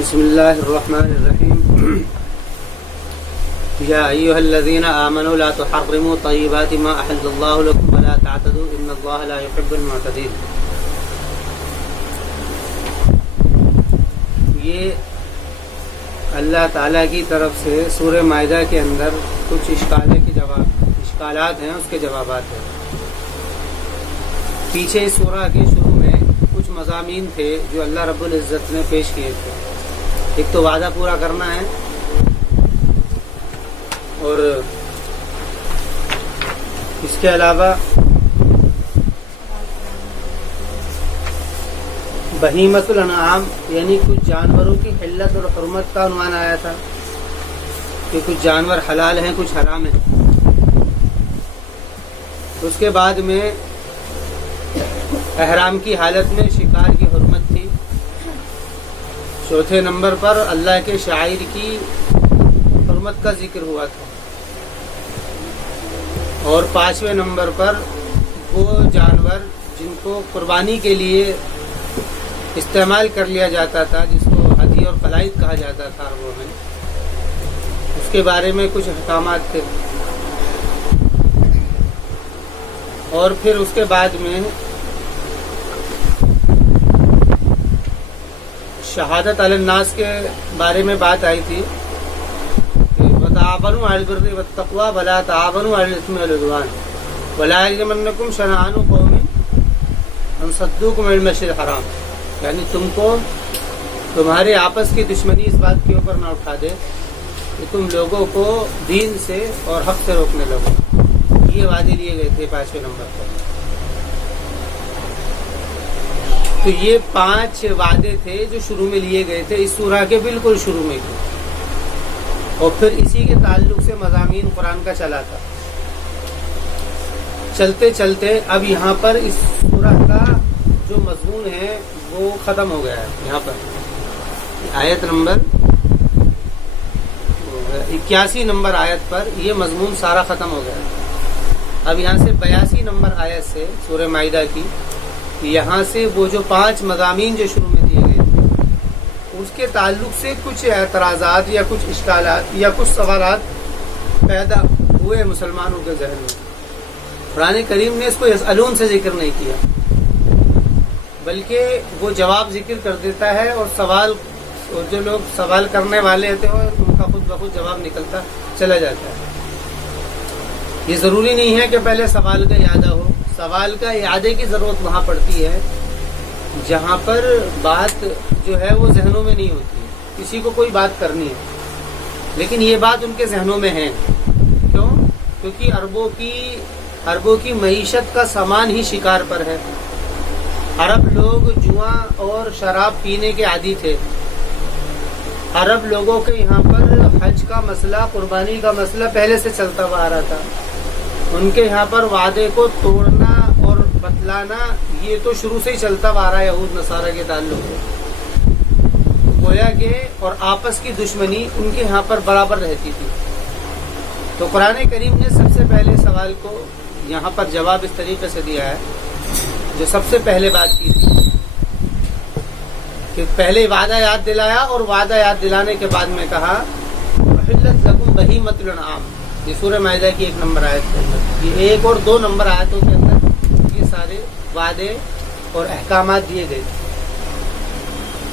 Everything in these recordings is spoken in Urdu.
بسم الله الرحمن الرحيم. يا أيها الذين آمنوا لا تحرموا طيبات ما أحل الله لكم ولا تعتدوا إن الله لا يحب المعتدين. یہ اللہ تعالیٰ کی طرف سے سورہ مائدہ کے اندر کچھ اشکالات ہیں، اس کے جوابات ہیں. پیچھے اس سورہ کے شروع میں کچھ مضامین تھے جو اللہ رب العزت نے پیش کیے تھے. ایک تو وعدہ پورا کرنا ہے، اور اس کے علاوہ بہیمۃ الانعام یعنی کچھ جانوروں کی حلت اور حرمت کا عنوان آیا تھا کہ کچھ جانور حلال ہیں، کچھ حرام ہیں. اس کے بعد میں احرام کی حالت میں شکار کی حرمت تھی. چوتھے نمبر پر اللہ کے شاعر کی حرمت کا ذکر ہوا تھا، اور پانچویں نمبر پر وہ جانور جن کو قربانی کے لیے استعمال کر لیا جاتا تھا، جس کو ہدی اور قلائد کہا جاتا تھا عربوں میں، اس کے بارے میں کچھ احکامات تھے. اور پھر اس کے بعد میں شہادت علی الناس کے بارے میں بات آئی تھی کہ وتعاونوا علی البر والتقوی ولا تعاونوا علی الاثم والعدوان ولا یجرمنکم شنآن قوم ان صدوکم عن المسجد الحرام. یعنی تم کو تمہارے آپس کی دشمنی اس بات کے اوپر نہ اٹھا دے کہ تم لوگوں کو دین سے اور حق سے روکنے لگو. یہ وعدے لیے گئے تھے پانچویں نمبر پر. تو یہ 5 وعدے تھے جو شروع میں لیے گئے تھے اس سورہ کے بالکل شروع میں کی، اور پھر اسی کے تعلق سے مضامین قرآن کا چلا تھا. چلتے چلتے اب یہاں پر اس سورہ کا جو مضمون ہے وہ ختم ہو گیا ہے. یہاں پر آیت نمبر 81 نمبر آیت پر یہ مضمون سارا ختم ہو گیا ہے. اب یہاں سے 82 نمبر آیت سے سورہ مائدہ کی، یہاں سے وہ جو 5 مضامین جو شروع میں دیے گئے تھے اس کے تعلق سے کچھ اعتراضات یا کچھ اشکالات یا کچھ سوالات پیدا ہوئے مسلمانوں کے ذہن میں. قرآن کریم نے اس کو یسألون سے ذکر نہیں کیا، بلکہ وہ جواب ذکر کر دیتا ہے، اور سوال جو لوگ سوال کرنے والے ہوتے ہیں ان کا خود بخود جواب نکلتا چلا جاتا ہے. یہ ضروری نہیں ہے کہ پہلے سوال کا اعادہ ہو. سوال کا اعادے کی ضرورت وہاں پڑتی ہے جہاں پر بات جو ہے وہ ذہنوں میں نہیں ہوتی ہے. کسی کو کوئی بات کرنی ہے لیکن یہ بات ان کے ذہنوں میں ہے. کیوں؟ کیونکہ عربوں کی معیشت کا سامان ہی شکار پر ہے. عرب لوگ جوا اور شراب پینے کے عادی تھے. عرب لوگوں کے یہاں پر حج کا مسئلہ، قربانی کا مسئلہ پہلے سے چلتا ہوا آ رہا تھا. ان کے یہاں پر وعدے کو توڑنا اور بتلانا یہ تو شروع سے ہی چلتا ہوا آ رہا ہے یہود نصارہ کے تعلق سے. گویا کہ اور آپس کی دشمنی ان کے یہاں پر برابر رہتی تھی. تو قرآن کریم نے سب سے پہلے سوال کو یہاں پر جواب اس طریقے سے دیا ہے جو سب سے پہلے بات کی تھی کہ پہلے وعدہ یاد دلایا، اور وعدہ یاد دلانے کے بعد میں کہا وحلت لکم بہیمۃ الانعام. یہ سورہ مائدہ کی 1 نمبر آیت کے اندر، یہ 1 اور 2 نمبر آیتوں کے اندر یہ سارے وعدے اور احکامات دیے گئے.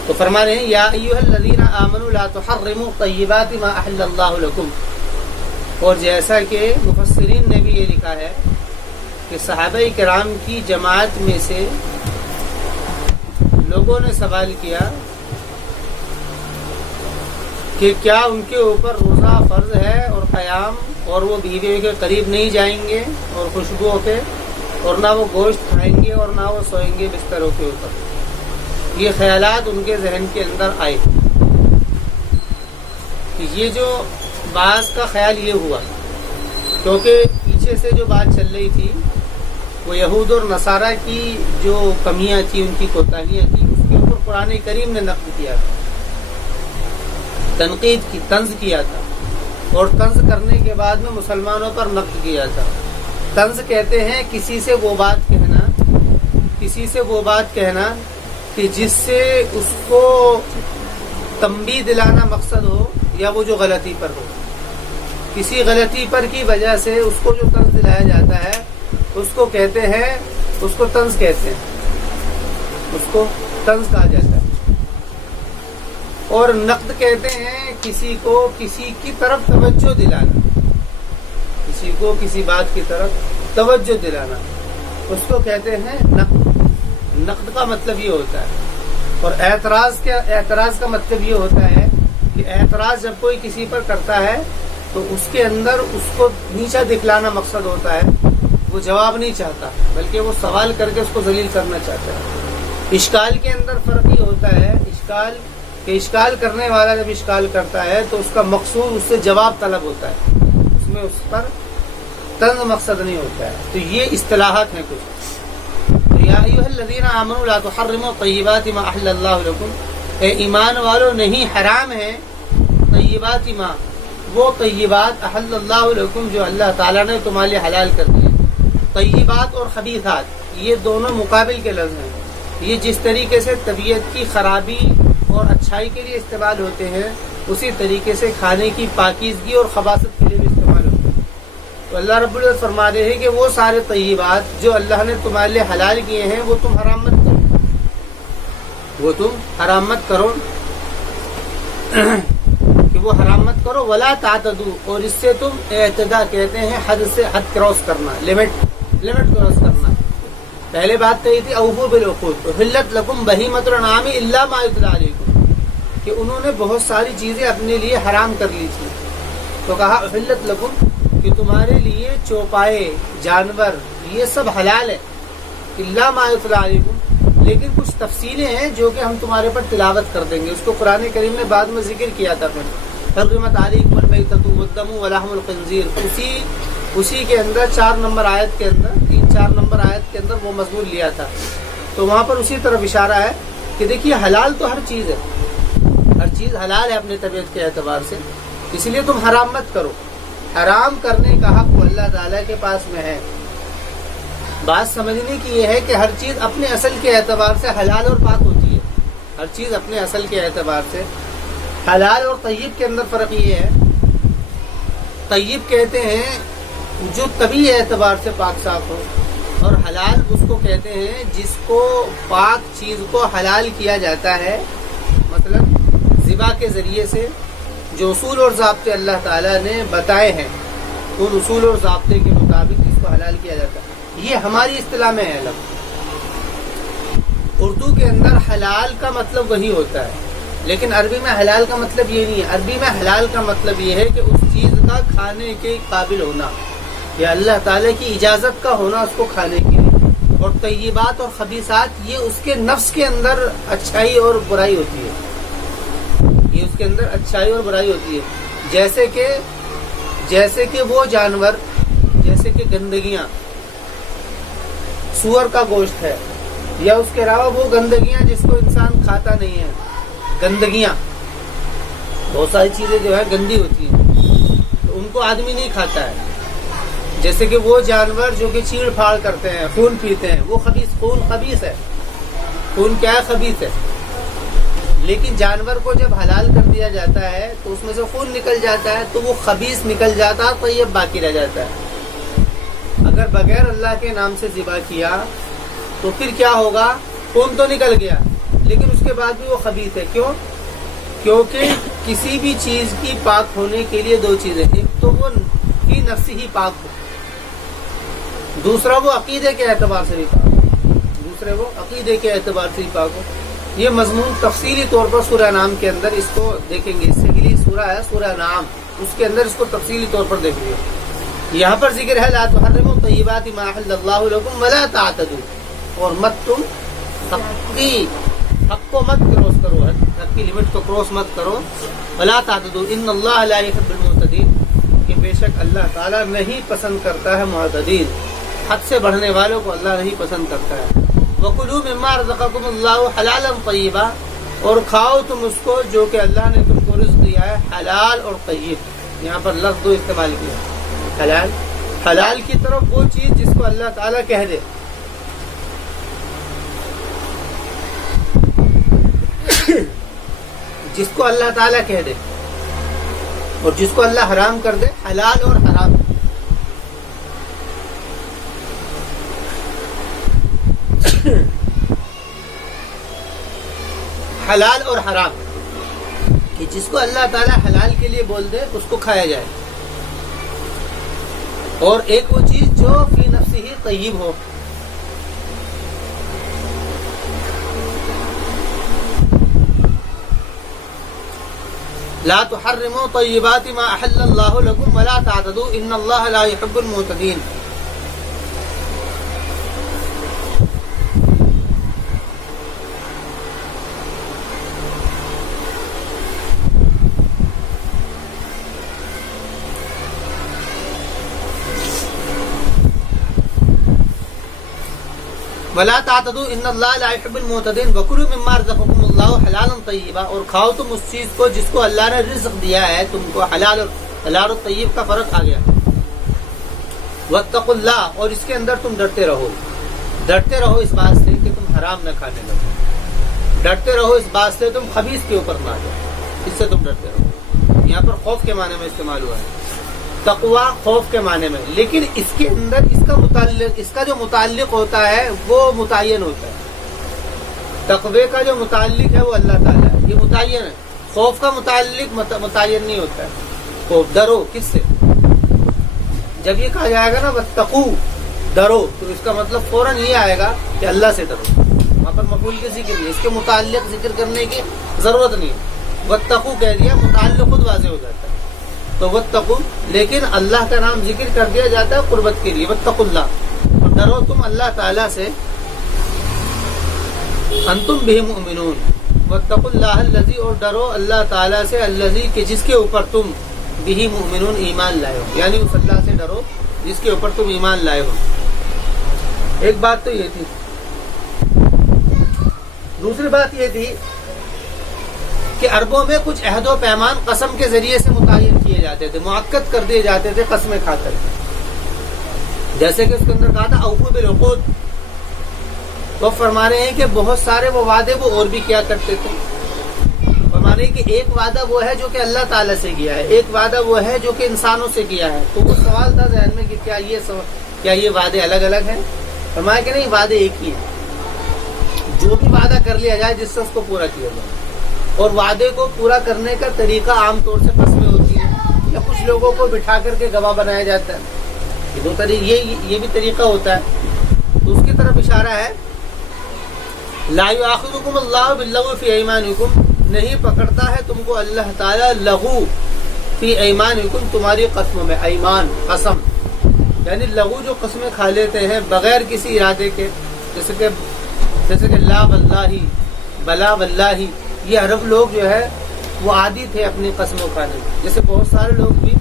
تو فرما رہے ہیں یا ایھا الذین آمنوا لا تحرموا طیبات ما احل اللہ لکم. اور جیسا کہ مفسرین نے بھی یہ لکھا ہے کہ صحابہ کرام کی جماعت میں سے لوگوں نے سوال کیا کہ کیا ان کے اوپر روزہ فرض ہے اور قیام، اور وہ بیوی کے قریب نہیں جائیں گے اور خوشبوؤں پہ، اور نہ وہ گوشت کھائیں گے اور نہ وہ سوئیں گے بستروں کے اوپر. یہ خیالات ان کے ذہن کے اندر آئے. یہ جو بعض کا خیال یہ ہوا کیونکہ پیچھے سے جو بات چل رہی تھی وہ یہود اور نصارہ کی جو کمیاں تھیں، ان کی کوتاہیاں تھیں، اس کے اوپر قرآن کریم نے نقد کیا تھا، تنقید کی، طنز کیا تھا، اور طنز کرنے کے بعد میں مسلمانوں پر نقد کیا تھا. طنز کہتے ہیں کسی سے وہ بات کہنا کسی سے وہ بات کہنا کہ جس سے اس کو تنبیہ دلانا مقصد ہو یا وہ جو غلطی پر ہو. کسی غلطی پر کی وجہ سے اس کو جو طنز دلایا جاتا ہے اس کو کہتے ہیں، اس کو طنز کہتے ہیں، اس کو طنز کہا جاتا ہے. اور نقد کہتے ہیں کسی کو کسی کی طرف توجہ دلانا، کسی کو کسی بات کی طرف توجہ دلانا، اس کو کہتے ہیں نقد. نقد کا مطلب یہ ہوتا ہے. اور اعتراض کا مطلب یہ ہوتا ہے کہ اعتراض جب کوئی کسی پر کرتا ہے تو اس کے اندر اس کو نیچا دکھلانا مقصد ہوتا ہے. وہ جواب نہیں چاہتا بلکہ وہ سوال کر کے اس کو ذلیل کرنا چاہتا ہے. اشکال کے اندر فرق یہ ہوتا ہے، اشکال کرنے والا جب اشکال کرتا ہے تو اس کا مقصود اس سے جواب طلب ہوتا ہے، اس میں اس پر طنز مقصد نہیں ہوتا ہے. تو یہ اصطلاحات ہیں کچھ. یا ایھا الذین آمنوا لا تحرموا طیبات ما احل اللہ لکم، اے ایمان والو نہیں حرام ہے طیبات ما، وہ طیبات احل اللہ لکم جو اللہ تعالیٰ نے تمہارے لیے حلال کر دیے. طیبات اور خبیثات یہ دونوں مقابل کے لفظ ہیں. یہ جس طریقے سے طبیعت کی خرابی اور اچھائی کے لیے استعمال ہوتے ہیں اسی طریقے سے کھانے کی پاکیزگی اور خباثت کے لیے بھی استعمال ہوتے ہیں. تو اللہ رب العزت فرما رہے ہیں کہ وہ سارے طیبات جو اللہ نے تمہارے لیے حلال کیے ہیں وہ تم حرام مت کرو، وہ تم حرام مت کرو کہ وہ حرام مت کرو. ولا تعتدوا، اور اس سے تم اعتدا کہتے ہیں حد سے حد کراس کرنا، لمٹ کراس کرنا. پہلے بات کہی تھی اوفوا بالعقود، احلت لکم بہیمۃ الانعام الا ما یتلی علیکم، کہ انہوں نے بہت ساری چیزیں اپنے لیے حرام کر لی تھی. تو کہا احلت لکم کہ تمہارے لیے چوپائے جانور یہ سب حلال ہے، الا ما یتلی علیکم، لیکن کچھ تفصیلیں ہیں جو کہ ہم تمہارے پر تلاوت کر دیں گے. اس کو قرآن کریم نے بعد میں ذکر کیا تھا. پھر حرمت علیکم المیتۃ والدم ولحم الخنزیر، اسی کے اندر 4 نمبر آیت کے اندر 3-4 نمبر آیت کے اندر وہ مضمون لیا تھا. تو وہاں پر اسی طرف اشارہ ہے کہ دیکھیے حلال تو ہر چیز ہے، ہر چیز حلال ہے اپنے طبیعت کے اعتبار سے، اس لیے تم حرام مت کرو. حرام کرنے کا حق اللہ تعالیٰ کے پاس میں ہے. بات سمجھنے کی یہ ہے کہ ہر چیز اپنے اصل کے اعتبار سے حلال اور پاک ہوتی ہے. ہر چیز اپنے اصل کے اعتبار سے حلال اور طیب کے اندر فرق یہ ہے. طیب کہتے ہیں جو طبعی اعتبار سے پاک صاف ہو، اور حلال اس کو کہتے ہیں جس کو پاک چیز کو حلال کیا جاتا ہے، مطلب ذبح کے ذریعے سے جو اصول اور ضابطے اللہ تعالیٰ نے بتائے ہیں ان اصول اور ضابطے کے مطابق اس کو حلال کیا جاتا ہے. یہ ہماری اصطلاح میں ہے لفظ. اردو کے اندر حلال کا مطلب وہی ہوتا ہے، لیکن عربی میں حلال کا مطلب یہ نہیں ہے. عربی میں حلال کا مطلب یہ ہے کہ اس چیز کا کھانے کے قابل ہونا یا اللہ تعالیٰ کی اجازت کا ہونا اس کو کھانے کے لیے. اور طیبات اور خبیثات یہ اس کے نفس کے اندر اچھائی اور برائی ہوتی ہے، یہ اس کے اندر اچھائی اور برائی ہوتی ہے. جیسے کہ وہ جانور، جیسے کہ گندگیاں، سور کا گوشت ہے یا اس کے علاوہ وہ گندگیاں جس کو انسان کھاتا نہیں ہے. گندگیاں بہت ساری چیزیں جو ہے گندی ہوتی ہیں تو ان کو آدمی نہیں کھاتا ہے. جیسے کہ وہ جانور جو کہ چیڑ پھاڑ کرتے ہیں، خون پیتے ہیں، وہ خون خبیث ہے. خون کیا ہے؟ خبیث ہے. لیکن جانور کو جب حلال کر دیا جاتا ہے تو اس میں سے خون نکل جاتا ہے تو وہ خبیث نکل جاتا ہے، طیب باقی رہ جاتا ہے. اگر بغیر اللہ کے نام سے ذبح کیا تو پھر کیا ہوگا؟ خون تو نکل گیا لیکن اس کے بعد بھی وہ خبیث ہے. کیوں؟ کیونکہ کسی بھی چیز کی پاک ہونے کے لیے 2 چیزیں، ایک تو وہ فی نفسی ہی پاک ہو، دوسرا وہ عقیدے کے اعتبار سے بھی پاک ہو. یہ مضمون تفصیلی طور پر سورہ نام کے اندر اس کو دیکھیں گے. اس سے اگلی سورہ ہے سورہ نام، اس کے اندر اس کو تفصیلی طور پر دیکھیں گے. یہاں پر ذکر ہے لا تحرموا طیبات ما احل اللہ لکم ولا تعتدوا، اور مت تم حق کو مت کراس کرو، حق کی لمٹ کو کراس مت کرو. ولا تعتدوا ان اللہ لا يحب المعتدین، کہ بے شک اللہ تعالیٰ نہیں پسند کرتا ہے معتدین، حد سے بڑھنے والوں کو اللہ نہیں پسند کرتا ہے. وَكُلُوا مِمَّا رَزَقَكُمُ اللَّهُ حَلَالًا طَيِّبًا، اور کھاؤ تم اس کو جو کہ اللہ نے تم کو رزق دیا ہے حلال اور طیب. یہاں پر لفظ 2 استعمال کیا، حلال کی طرف وہ چیز جس کو اللہ تعالیٰ کہہ دے. جس کو اللہ تعالیٰ کہہ دے اور جس کو اللہ حرام کر دے، حلال اور حرام، حلال اور حرام، کہ جس کو اللہ تعالیٰ حلال کے لیے بول دے اس کو کھایا جائے، اور ایک وہ چیز جو فی نفسہ ہی طیب ہو۔ لا تحرموا طیبات ما احل اللہ لکم ولا تعتدوا ان اللہ لا يحب المعتدین۔ ولا تعتدوا ان اللہ لا يحب المعتدین وکلوا مما رزقکم اللہ حلالا طیبا، اور کھاؤ تم اس چیز کو جس کو اللہ نے رزق دیا ہے تم کو، حلال اور طیب کا فرق آ گیا۔ واتقوا اللہ، اور اس کے اندر تم ڈرتے رہو اس بات سے کہ تم حرام نہ کھانے لگو، ڈرتے رہو اس بات سے تم خبیث کے اوپر نہ جاؤ، اس سے تم ڈرتے رہو۔ یہاں پر خوف کے معنی میں استعمال ہوا ہے، تقوی خوف کے معنی میں، لیکن اس کے اندر اس کا جو متعلق ہوتا ہے وہ متعین ہوتا ہے۔ تقوی کا جو متعلق ہے وہ اللہ تعالیٰ ہے، یہ متعین ہے۔ خوف کا متعلق متعین نہیں ہوتا ہے۔ خوف ڈرو کس سے؟ جب یہ کہا جائے گا نا واتقوا، ڈرو، تو اس کا مطلب فوراً یہ آئے گا کہ اللہ سے ڈرو۔ وہاں پر مفعول کے ذکر نہیں، اس کے متعلق ذکر کرنے کی ضرورت نہیں ہے۔ واتقوا کہہ دیا، متعلق خود واضح ہو جاتا ہے۔ تو واتقوا، لیکن اللہ کا نام ذکر کر دیا جاتا ہے قربت کے لیے، واتقوا اللہ، اور ڈرو تم اللہ تعالیٰ سے، انتم بہ مؤمنون، واتقوا اللہ الذی، اور ڈرو اللہ تعالیٰ سے، الذی کہ جس کے اوپر تم بہ مؤمنون ایمان لائے ہو، یعنی اس اللہ سے ڈرو جس کے اوپر تم ایمان لائے ہو۔ ایک بات تو یہ تھی۔ دوسری بات یہ تھی کہ عربوں میں کچھ عہد و پیمان قسم کے ذریعے سے متعین کیے جاتے تھے، مؤکد کر دیے جاتے تھے قسمیں کھا کر، جیسے کہ اس کے اندر کہا تھا اوفوا بالعقود۔ تو فرما رہے ہیں کہ بہت سارے وہ وعدے وہ اور بھی کیا کرتے تھے۔ فرما رہے ہیں کہ ایک وعدہ وہ ہے جو کہ اللہ تعالیٰ سے کیا ہے، ایک وعدہ وہ ہے جو کہ انسانوں سے کیا ہے۔ تو وہ سوال تھا ذہن میں کہ کیا یہ وعدے الگ الگ ہیں؟ فرمایا کہ نہیں، وعدے ایک ہی ہیں۔ جو بھی وعدہ کر لیا جائے جس سے اس کو پورا کیا جائے، اور وعدے کو پورا کرنے کا طریقہ عام طور سے قسمیں ہوتی ہیں، یا کچھ لوگوں کو بٹھا کر کے گواہ بنایا جاتا ہے، یہ دو طریقے، یہ بھی طریقہ ہوتا ہے۔ تو اس کی طرف اشارہ ہے، لا یؤاخذکم اللہ باللغو فی ایمانکم، نہیں پکڑتا ہے تم کو اللہ تعالیٰ لغو فی ایمانکم، تمہاری قسموں میں، ایمان قسم، یعنی لغو جو قسمیں کھا لیتے ہیں بغیر کسی ارادے کے، جیسے کہ لا واللہ، بلا واللہ، یہ عرب لوگ جو ہے وہ عادی تھے اپنی قسموں کھانے، جیسے بہت سارے لوگ بھی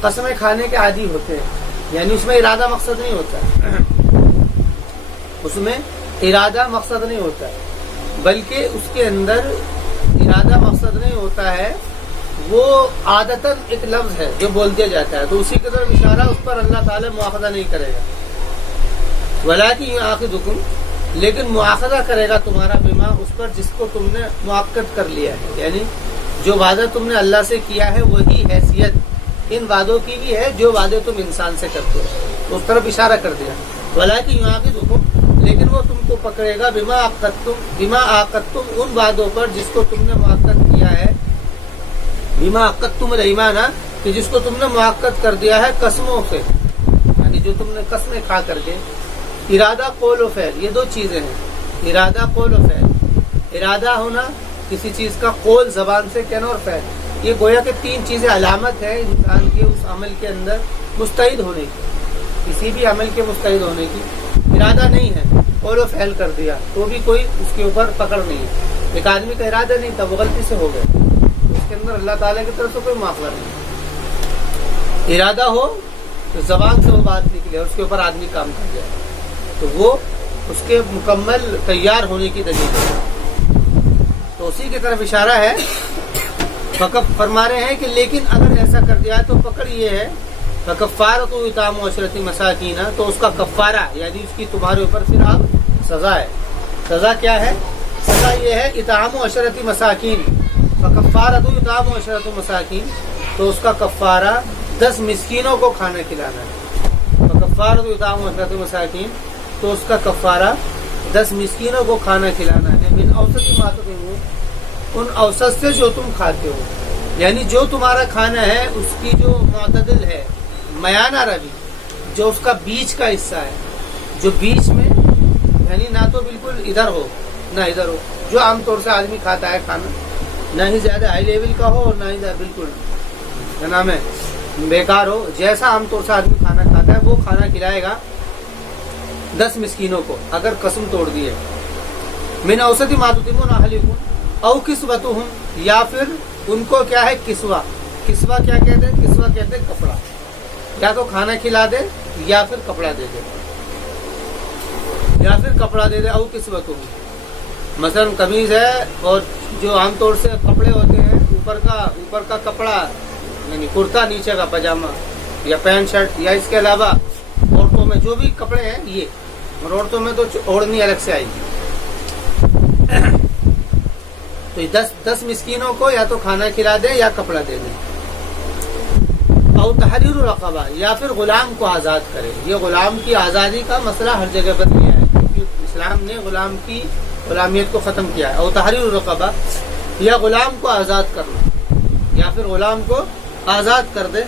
قسمیں کھانے کے عادی ہوتے ہیں، یعنی اس میں ارادہ مقصد نہیں ہوتا، اس میں ارادہ مقصد نہیں ہوتا، بلکہ اس کے اندر ارادہ مقصد نہیں ہوتا ہے، وہ عادتاً ایک لفظ ہے جو بول دیا جاتا ہے، تو اسی کی طرف اشارہ، اس پر اللہ تعالیٰ مواخذہ نہیں کرے گا۔ وَلَٰكِن يُؤَاخِذُكُم، لیکن مواخذہ کرے گا تمہارا بما، اس پر جس کو تم نے مؤکد کر لیا ہے، یعنی جو وعدہ تم نے اللہ سے کیا ہے وہی حیثیت ان وعدوں کی بھی ہے جو وعدے تم انسان سے کرتے ہو، تو اس طرف اشارہ کر دیا۔ وَلَٰكِن يُؤَاخِذُكُم، لیکن وہ تم کو پکڑے گا بما عقدتم، ان وعدوں پر جس کو تم نے مؤکد کیا ہے، بما عقدتم الایمان، کہ جس کو تم نے مؤکد کر دیا ہے قسموں سے، یعنی جو تم نے قسمیں کھا کر کے۔ ارادہ قول و فعل، یہ دو چیزیں ہیں، ارادہ قول و فعل۔ ارادہ ہونا کسی چیز کا، قول زبان سے کہنا، اور فعل، یہ گویا کہ تین چیزیں علامت ہے انسان کے اس عمل کے اندر مستعد ہونے کی، کسی بھی عمل کے مستعد ہونے کی۔ ارادہ نہیں ہے، قول و فعل کر دیا تو بھی کوئی اس کے اوپر پکڑ نہیں ہے۔ ایک آدمی کا ارادہ نہیں تھا، وہ غلطی سے ہو گئے، تو اس کے اندر اللہ تعالیٰ کی طرف سے کوئی معافی نہیں۔ ارادہ ہو تو زبان سے وہ بات نکلے اور اس کے اوپر آدمی کام کر جائے، تو وہ اس کے مکمل تیار ہونے کی دلیل ہے۔ تو اسی کی طرف اشارہ ہے۔ فرما رہے ہیں کہ لیکن اگر ایسا کر دیا تو پکڑ یہ ہے، فکفارۃ اطعام عشرۃ مساکین، تو اس کا کفارہ یعنی اس کی تمہارے اوپر پھر اب سزا ہے۔ سزا کیا ہے؟ سزا یہ ہے اطعام عشرۃ مساکین، فکفارۃ اطعام 10 مساکین، تو اس کا کفارہ 10 مسکینوں کو کھانا کھلانا ہے. فکفارۃ اطعام 10 مساکین، تو اس کا کفارہ 10 مسکینوں کو کھانا کھلانا ہے. من اوسط ما تطعمون، ان اوسط سے جو تم کھاتے ہو، یعنی جو تمہارا کھانا ہے اس کی جو معتدل ہے، میانہ روی، جو اس کا بیچ کا حصہ ہے، جو بیچ میں یعنی نہ تو بالکل ادھر ہو نہ ادھر ہو، جو عام طور سے آدمی کھاتا ہے کھانا، نہ ہی زیادہ ہائی لیول کا ہو اور نہ ہی زیادہ بالکل کیا نام ہے بیکار ہو. جیسا عام طور سے آدمی کھانا کھاتا ہے وہ کھانا کھلائے گا 10 مسکینوں کو اگر قسم توڑ دیے. من اوسط ما تطعمون اہلکم او کسوتہم، یا پھر ان کو کیا ہے کسوہ. کسوہ کیا کہتے ہیں؟ کسوہ کہتے ہیں کپڑا، یا تو کھانا کھلا دے یا پھر کپڑا دے دے، یا پھر کپڑا دے دے. او کسوتہم، مثلا قمیض ہے اور جو عام طور سے کپڑے ہوتے ہیں اوپر کا کپڑا یعنی کرتا، نیچے کا پاجامہ یا پینٹ شرٹ، یا اس کے علاوہ عورتوں میں جو بھی کپڑے ہیں یہ، اور عورتوں میں تو اوڑھنی الگ سے آئے گی. تو 10 مسکینوں کو یا تو کھانا کھلا دے یا کپڑا دے دے. او تحریر رقبہ، یا پھر غلام کو آزاد کرے. یہ غلام کی آزادی کا مسئلہ ہر جگہ پر لیا ہے کیونکہ اسلام نے غلام کی غلامیت کو ختم کیا ہے. او تحریر رقبہ، یا غلام کو آزاد کرنا، یا پھر غلام کو آزاد کر دے.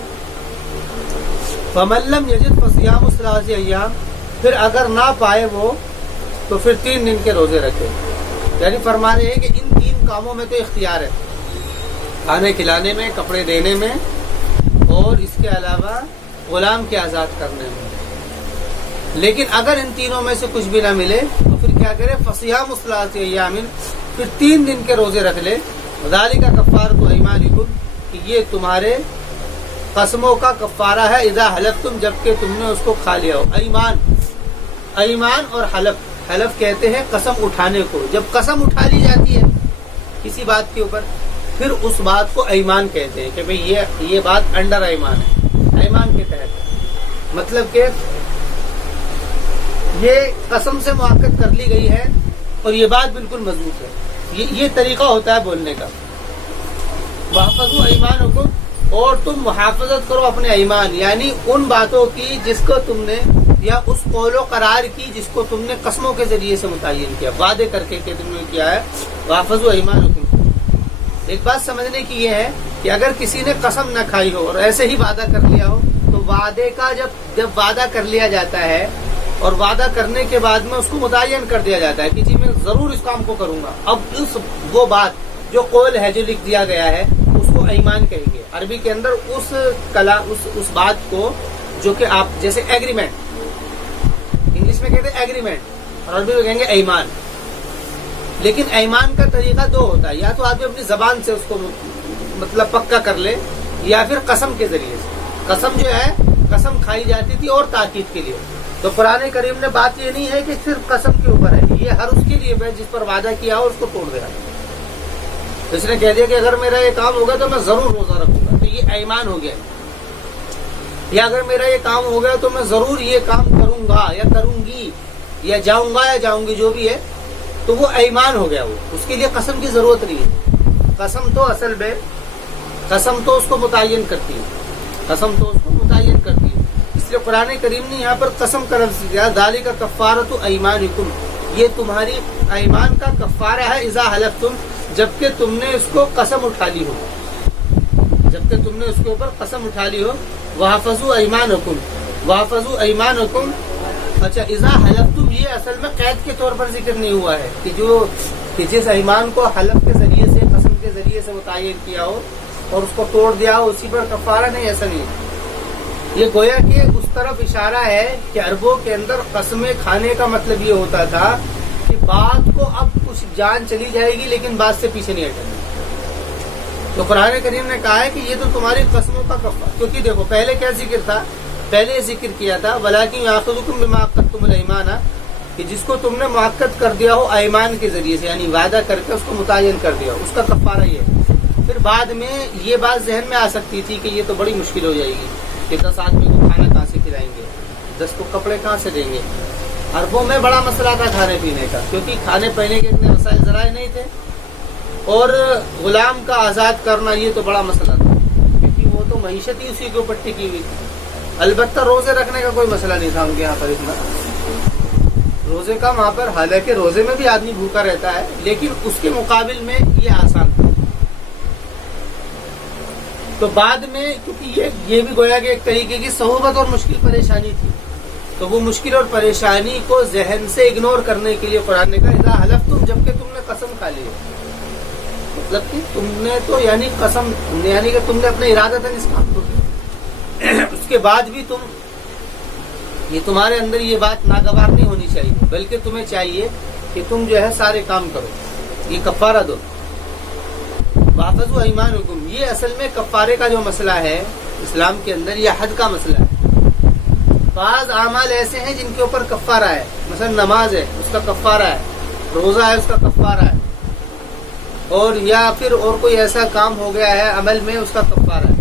فمن لم یجد فصیام 3 ایام، پھر اگر نہ پائے وہ تو پھر 3 دن کے روزے رکھے. یعنی فرما رہے ہیں کہ ان 3 کاموں میں تو اختیار ہے، کھانے کھلانے میں، کپڑے دینے میں، اور اس کے علاوہ غلام کے آزاد کرنے میں. لیکن اگر ان تینوں میں سے کچھ بھی نہ ملے تو پھر کیا کرے؟ فصیام 3 ایام، پھر 3 دن کے روزے رکھ لے. ذالک کفارۃ ایمانکم، کہ یہ تمہارے قسموں کا کفارہ ہے. اذا حلفتم، جبکہ تم نے اس کو کھا لیا ہو. ایمان اور حلف کہتے ہیں قسم اٹھانے کو. جب قسم اٹھا لی جاتی ہے کسی بات کے اوپر، پھر اس بات کو ایمان کہتے ہیں کہ بھئی یہ بات انڈر ایمان ہے، ایمان کے تحت. مطلب کہ یہ قسم سے موافقت کر لی گئی ہے اور یہ بات بالکل مضبوط ہے. یہ طریقہ ہوتا ہے بولنے کا. وَاحْفَظُوا أَيْمَانَكُمْ، اور تم محافظت کرو اپنے ایمان، یعنی ان باتوں کی جس کو تم نے، یا اس قول و قرار کی جس کو تم نے قسموں کے ذریعے سے متعین کیا، وعدے کر کے کہ تم نے کیا ہے. وَاحْفَظُوا أَيْمَانَكُمْ، ایک بات سمجھنے کی یہ ہے کہ اگر کسی نے قسم نہ کھائی ہو اور ایسے ہی وعدہ کر لیا ہو، تو وعدے کا جب وعدہ کر لیا جاتا ہے اور وعدہ کرنے کے بعد میں اس کو متعین کر دیا جاتا ہے کہ جی میں ضرور اس کام کو کروں گا. اب وہ بات جو قول ہے، جو لکھ دیا گیا ہے، اس کو ایمان کہیں گے. عربی کے اندر اس بات کو جو کہ آپ جیسے ایگریمنٹ، انگلش میں کہتے ہیں ایگریمنٹ اور عربی میں کہیں گے ایمان. لیکن ایمان کا طریقہ 2 ہوتا ہے، یا تو آدمی اپنی زبان سے اس کو مطلب پکا کر لے، یا پھر قسم کے ذریعے سے. قسم جو ہے، قسم کھائی جاتی تھی اور تاکید کے لیے. تو قرآن کریم نے بات یہ نہیں ہے کہ صرف قسم کے اوپر ہے، یہ ہر اس کے لیے ہے جس پر وعدہ کیا ہو اس کو توڑ دیا. اس نے کہہ دیا کہ اگر میرا یہ کام ہوگا تو میں ضرور روزہ رکھوں گا، تو یہ ایمان ہو گیا. یا اگر میرا یہ کام ہو گیا تو میں ضرور یہ کام کروں گا یا کروں گی، یا جاؤں گا یا جاؤں گی، جو بھی ہے، تو وہ ایمان ہو گیا. وہ اس کے لیے قسم کی ضرورت نہیں ہے. قسم تو اصل میں قسم تو اس کو متعین کرتی ہے، قسم تو اس کو متعین کرتی ہے. اس لیے قرآن کریم نے یہاں پر قسم کا لفظ دیا. ذالک کفارۃ ایمانکم، یہ تمہاری ایمان کا کفارہ ہے. اذا حلفتم، جبکہ تم نے اس کو قسم اٹھا لی ہو، جبکہ تم نے اس کے اوپر قسم اٹھا لی ہو. وَاحْفَظُوا أَيْمَانَكُمْ، وَاحْفَظُوا أَيْمَانَكُمْ. اچھا، اذا حلفتم یہ اصل میں قید کے طور پر ذکر نہیں ہوا ہے کہ جس ایمان کو حلف کے ذریعے سے، قسم کے ذریعے سے متعین کیا ہو اور اس کو توڑ دیا ہو اسی پر کفارہ نہیں. ایسا نہیں. یہ گویا کہ اس طرف اشارہ ہے کہ عربوں کے اندر قسمیں کھانے کا مطلب یہ ہوتا تھا کہ بات کو اب کچھ جان چلی جائے گی لیکن بات سے پیچھے نہیں ہٹے. تو قرآن کریم نے کہا ہے کہ یہ تو تمہاری قسموں کا کفارہ. کیونکہ دیکھو پہلے کیا ذکر تھا؟ پہلے یہ ذکر کیا تھا وَلَٰكِنْ يَأْخُذُكُم بِمَا عَقَّدتُّمُ الْأَيْمَانَ، کہ جس کو تم نے معقد کر دیا ہو ایمان کے ذریعے سے، یعنی وعدہ کر کے اس کو متعین کر دیا ہو، اس کا کفارہ یہ ہے. پھر بعد میں یہ بات ذہن میں آ سکتی تھی کہ یہ تو بڑی مشکل ہو جائے گی کہ 10 آدمی کو کھانا کہاں سے کھلائیں گے، 10 کو کپڑے کہاں سے دیں گے. عربوں میں بڑا مسئلہ تھا کھانے پینے کا، کیونکہ کھانے پینے کے اتنے وسائل ذرائع نہیں تھے اور غلام کا آزاد کرنا یہ تو بڑا مسئلہ تھا، کیونکہ وہ تو معیشت ہی اسی کے اوپر ٹکی ہوئی تھی۔ البتہ روزے رکھنے کا کوئی مسئلہ نہیں تھا ان کے یہاں پر اتنا، روزے کا وہاں پر، حالانکہ روزے میں بھی آدمی بھوکا رہتا ہے، لیکن اس کے مقابل میں یہ آسان تھا۔ تو بعد میں کیونکہ یہ بھی گویا کہ ایک طریقے کی صعوبت اور مشکل پریشانی تھی، تو وہ مشکل اور پریشانی کو ذہن سے اگنور کرنے کے لیے قرآن نے کہا اذا حلفتم، جبکہ تم نے قسم کھا لی، مطلب کہ تم نے تو یعنی قسم، یعنی کہ تم نے اپنا ارادہ تھا اس کام کو، اس کے بعد بھی تم، یہ تمہارے اندر یہ بات ناگوار نہیں ہونی چاہیے، بلکہ تمہیں چاہیے کہ تم جو ہے سارے کام کرو، یہ کفارہ دو۔ واحفظوا ایمانکم، یہ اصل میں کفارے کا جو مسئلہ ہے اسلام کے اندر، یہ حد کا مسئلہ ہے۔ بعض اعمال ایسے ہیں جن کے اوپر کفارہ ہے، مثلا نماز ہے اس کا کفارہ ہے، روزہ ہے اس کا کفارہ ہے، اور یا پھر اور کوئی ایسا کام ہو گیا ہے عمل میں اس کا کفارہ ہے،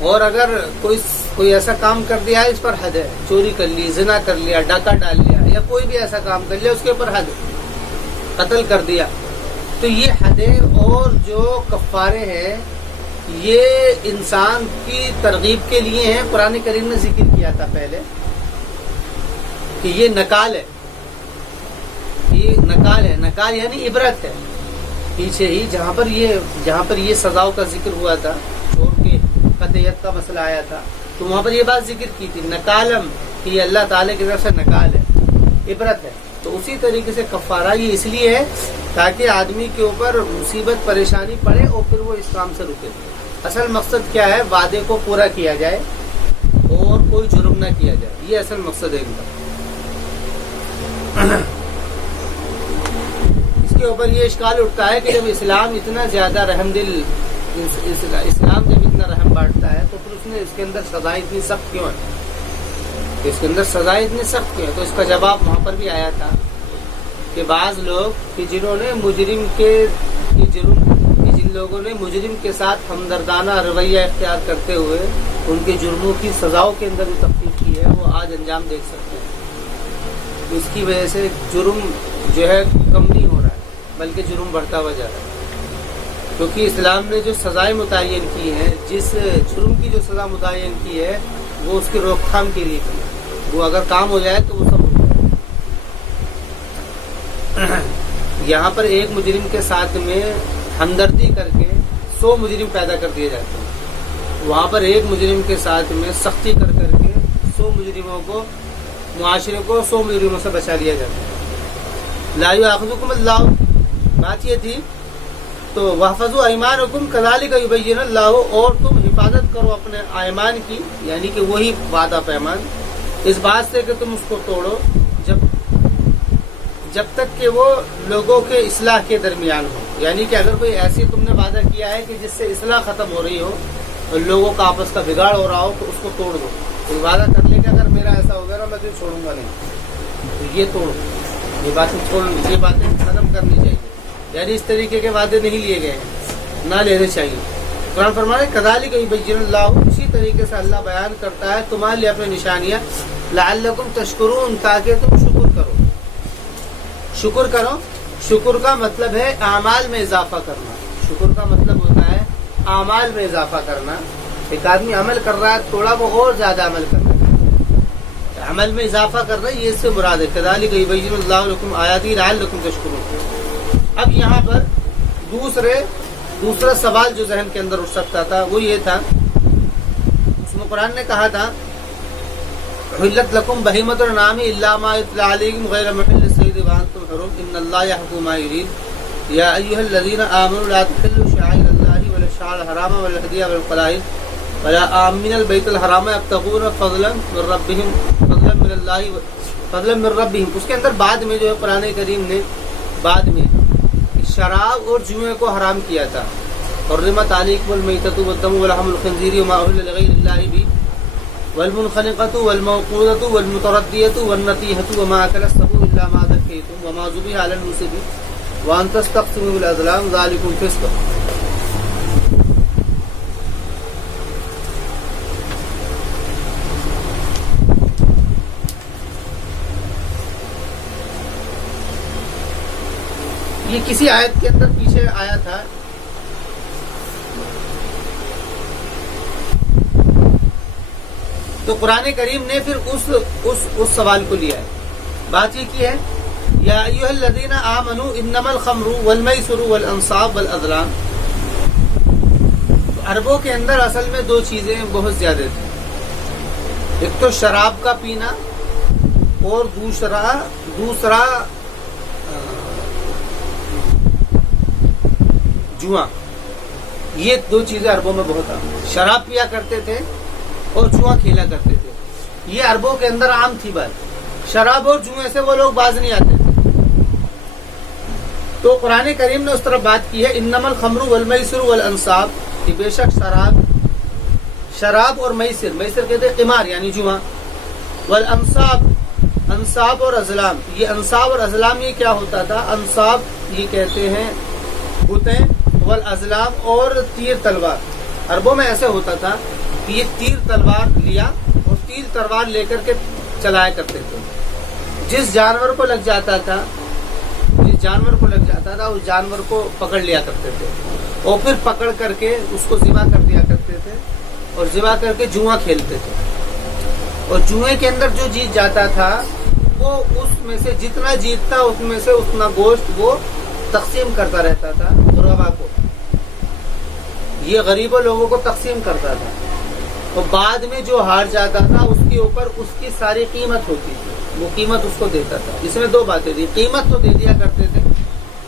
اور اگر کوئی ایسا کام کر دیا ہے اس پر حد ہے، چوری کر لی، زنا کر لیا، ڈاکہ ڈال لیا، یا کوئی بھی ایسا کام کر لیا اس کے اوپر حد، قتل کر دیا، تو یہ حدیں اور جو کفارے ہیں یہ انسان کی ترغیب کے لیے ہیں۔ قرآن کریم نے ذکر کیا تھا پہلے کہ یہ نکال ہے، یہ نکال ہے، نکال یعنی عبرت ہے۔ پیچھے ہی جہاں پر یہ سزاؤں کا ذکر ہوا تھا، چور کے قطعیت کا مسئلہ آیا تھا، تو وہاں پر یہ بات ذکر کی تھی نکالم، کہ یہ اللہ تعالیٰ کی طرف سے نکال ہے، عبرت ہے۔ تو اسی طریقے سے کفارہ یہ اس لیے ہے تاکہ آدمی کے اوپر مصیبت پریشانی پڑے اور پھر وہ اس کام سے رکے۔ اصل مقصد کیا ہے؟ وعدے کو پورا کیا جائے اور کوئی جرم نہ کیا جائے، یہ اصل مقصد ہے ان کا۔ اس کے اوپر یہ اشکال اٹھتا ہے کہ جب اسلام اتنا زیادہ رحم دل، اسلام جب اتنا رحم بانٹتا ہے تو پھر اس نے اس کے اندر سزائیں اتنی سخت کیوں ہیں؟ اس کے اندر سزائیں اتنی سخت کیوں ہیں؟ تو اس کا جواب وہاں پر بھی آیا تھا کہ بعض لوگ کہ جنہوں نے جن لوگوں نے مجرم کے ساتھ ہمدردانہ رویہ اختیار کرتے ہوئے ان کے جرموں کی سزاؤں کے اندر جو تخفیف کی ہے وہ آج انجام دیکھ سکتے ہیں۔ اس کی وجہ سے جرم جو ہے کم نہیں ہو رہا ہے بلکہ جرم بڑھتا ہوا جا رہا ہے، کیونکہ اسلام نے جو سزائیں متعین کی ہیں، جس جرم کی جو سزا متعین کی ہے وہ اس کی روک تھام کے لیے کی ہے، وہ اگر کام ہو جائے تو وہ سب ہو جائے۔ یہاں پر ایک مجرم کے ساتھ میں ہمدردی کر کے 100 مجرم پیدا کر دیے جاتے ہیں، وہاں پر ایک مجرم کے ساتھ میں سختی کر کے 100 مجرموں کو، معاشرے کو 100 مجرموں سے بچا لیا جاتا ہے۔ لا یؤاخذکم اللہ، بات یہ تھی تو واحفظوا ایمانکم کذالک یبین اللہ، اور تم حفاظت کرو اپنے ایمان کی، یعنی کہ وہی وعدہ پیمان، اس بات سے کہ تم اس کو توڑو جب تک کہ وہ لوگوں کے اصلاح کے درمیان ہو، یعنی کہ اگر کوئی ایسی تم نے وعدہ کیا ہے کہ جس سے اصلاح ختم ہو رہی ہو اور لوگوں کا آپس کا بگاڑ ہو رہا ہو تو اس کو توڑ دو۔ کوئی وعدہ کر لے کہ اگر میرا ایسا ہو گیا نا میں تجھے چھوڑوں گا نہیں، تو یہ توڑو، یہ باتیں ختم کرنی چاہیے، یعنی اس طریقے کے وعدے نہیں لیے گئے ہیں، نہ لینے چاہیے۔ قرآن فرمانے کذالک یبین اللہ، اسی طریقے سے اللہ بیان کرتا ہے تمہارے لیے اپنی نشانیاں، لعلکم تشکرون، تاکہ تم شکر کرو۔ شکر کا مطلب ہے اعمال میں اضافہ کرنا، شکر کا مطلب ہوتا ہے اعمال میں اضافہ کرنا۔ ایک آدمی عمل کر رہا ہے تھوڑا وہ اور زیادہ عمل کرنا ہے، عمل میں اضافہ کرنا، یہ اس سے مراد ہے کذالک یبین اللہ لکم آیاتہ لعلکم تشکرون۔ اب یہاں پر دوسرا سوال جو ذہن کے اندر اٹھ سکتا تھا وہ یہ تھا، اس میں قرآن نے کہا تھا حلت لکم بہیمۃ الانعام الا ما یتلی علیکم غیر محل الصید وانتم حرم ان اللہ یحکم ما یرید یا ایھا الذین آمنوا لا تحلوا شعائر اللہ ولا الشعر الحرام ولا الهدی والقلائد ولا آمین البیت الحرام یبتغون فضلا من ربہم۔ اس کے اندر بعد میں جو ہے قرآن کریم نے بعد میں شراب اور جوئے کو حرام کیا تھا، حرمت علیکم المیتۃ والدم ولحم الخنزیر وما اہل لغیر اللہ بہ والمنخنقۃ والموقوذۃ والمتردیۃ والنطیحۃ وما اکل السبع الا ما ذکیتم وما ذبح علی النصب وان تستقسموا بالازلام ذلکم فسق۔ یہ کسی آیت کے اندر پیچھے آیا تھا، تو قرآن کریم نے پھر اس سوال کو لیا ہے. بات یہ کی ہے، یا ایھا الذین آمنوا انما الخمر والمیسر والانصاب والازلام. عربوں کے اندر اصل میں دو چیزیں بہت زیادہ تھیں، ایک تو شراب کا پینا اور دوسرا جوا. یہ دو چیزیں عربوں میں بہت عام ہیں. شراب پیا کرتے تھے اور جوا کھیلا کرتے تھے. یہ عربوں کے اندر عام تھی بات. شراب اور جوئے سے وہ لوگ باز نہیں آتے تھے. تو قرآن کریم نے اس طرف بات کی ہے، انما الخمر والمیسر والانصاب، کہ بے شک شراب اور میسر کہتے ہیں قمار یعنی جوا، والانصاب انصاب اور ازلام. یہ انصاب اور ازلام یہ کیا ہوتا تھا؟ انصاب یہ کہتے ہیں بتیں، والازلام اور تیر تلوار. عربوں میں ایسے ہوتا تھا کہ یہ تیر تلوار لیا اور تیر تلوار لے کر کے چلایا کرتے تھے. جس جانور کو لگ جاتا تھا اس جانور کو پکڑ لیا کرتے تھے اور پھر پکڑ کر کے اس کو ذبح کر دیا کرتے تھے اور ذبح کر کے جوا کھیلتے تھے. اور جوئے کے اندر جو جیت جاتا تھا وہ اس میں سے جتنا جیتتا اس میں سے اتنا گوشت وہ تقسیم کرتا رہتا تھا غربا کو. یہ غریبوں لوگوں کو تقسیم کرتا تھا اور بعد میں جو ہار جاتا تھا اس کے اوپر اس کی ساری قیمت ہوتی تھی، وہ قیمت اس کو دیتا تھا. اس میں دو باتیں تھی، قیمت تو دے دیا کرتے تھے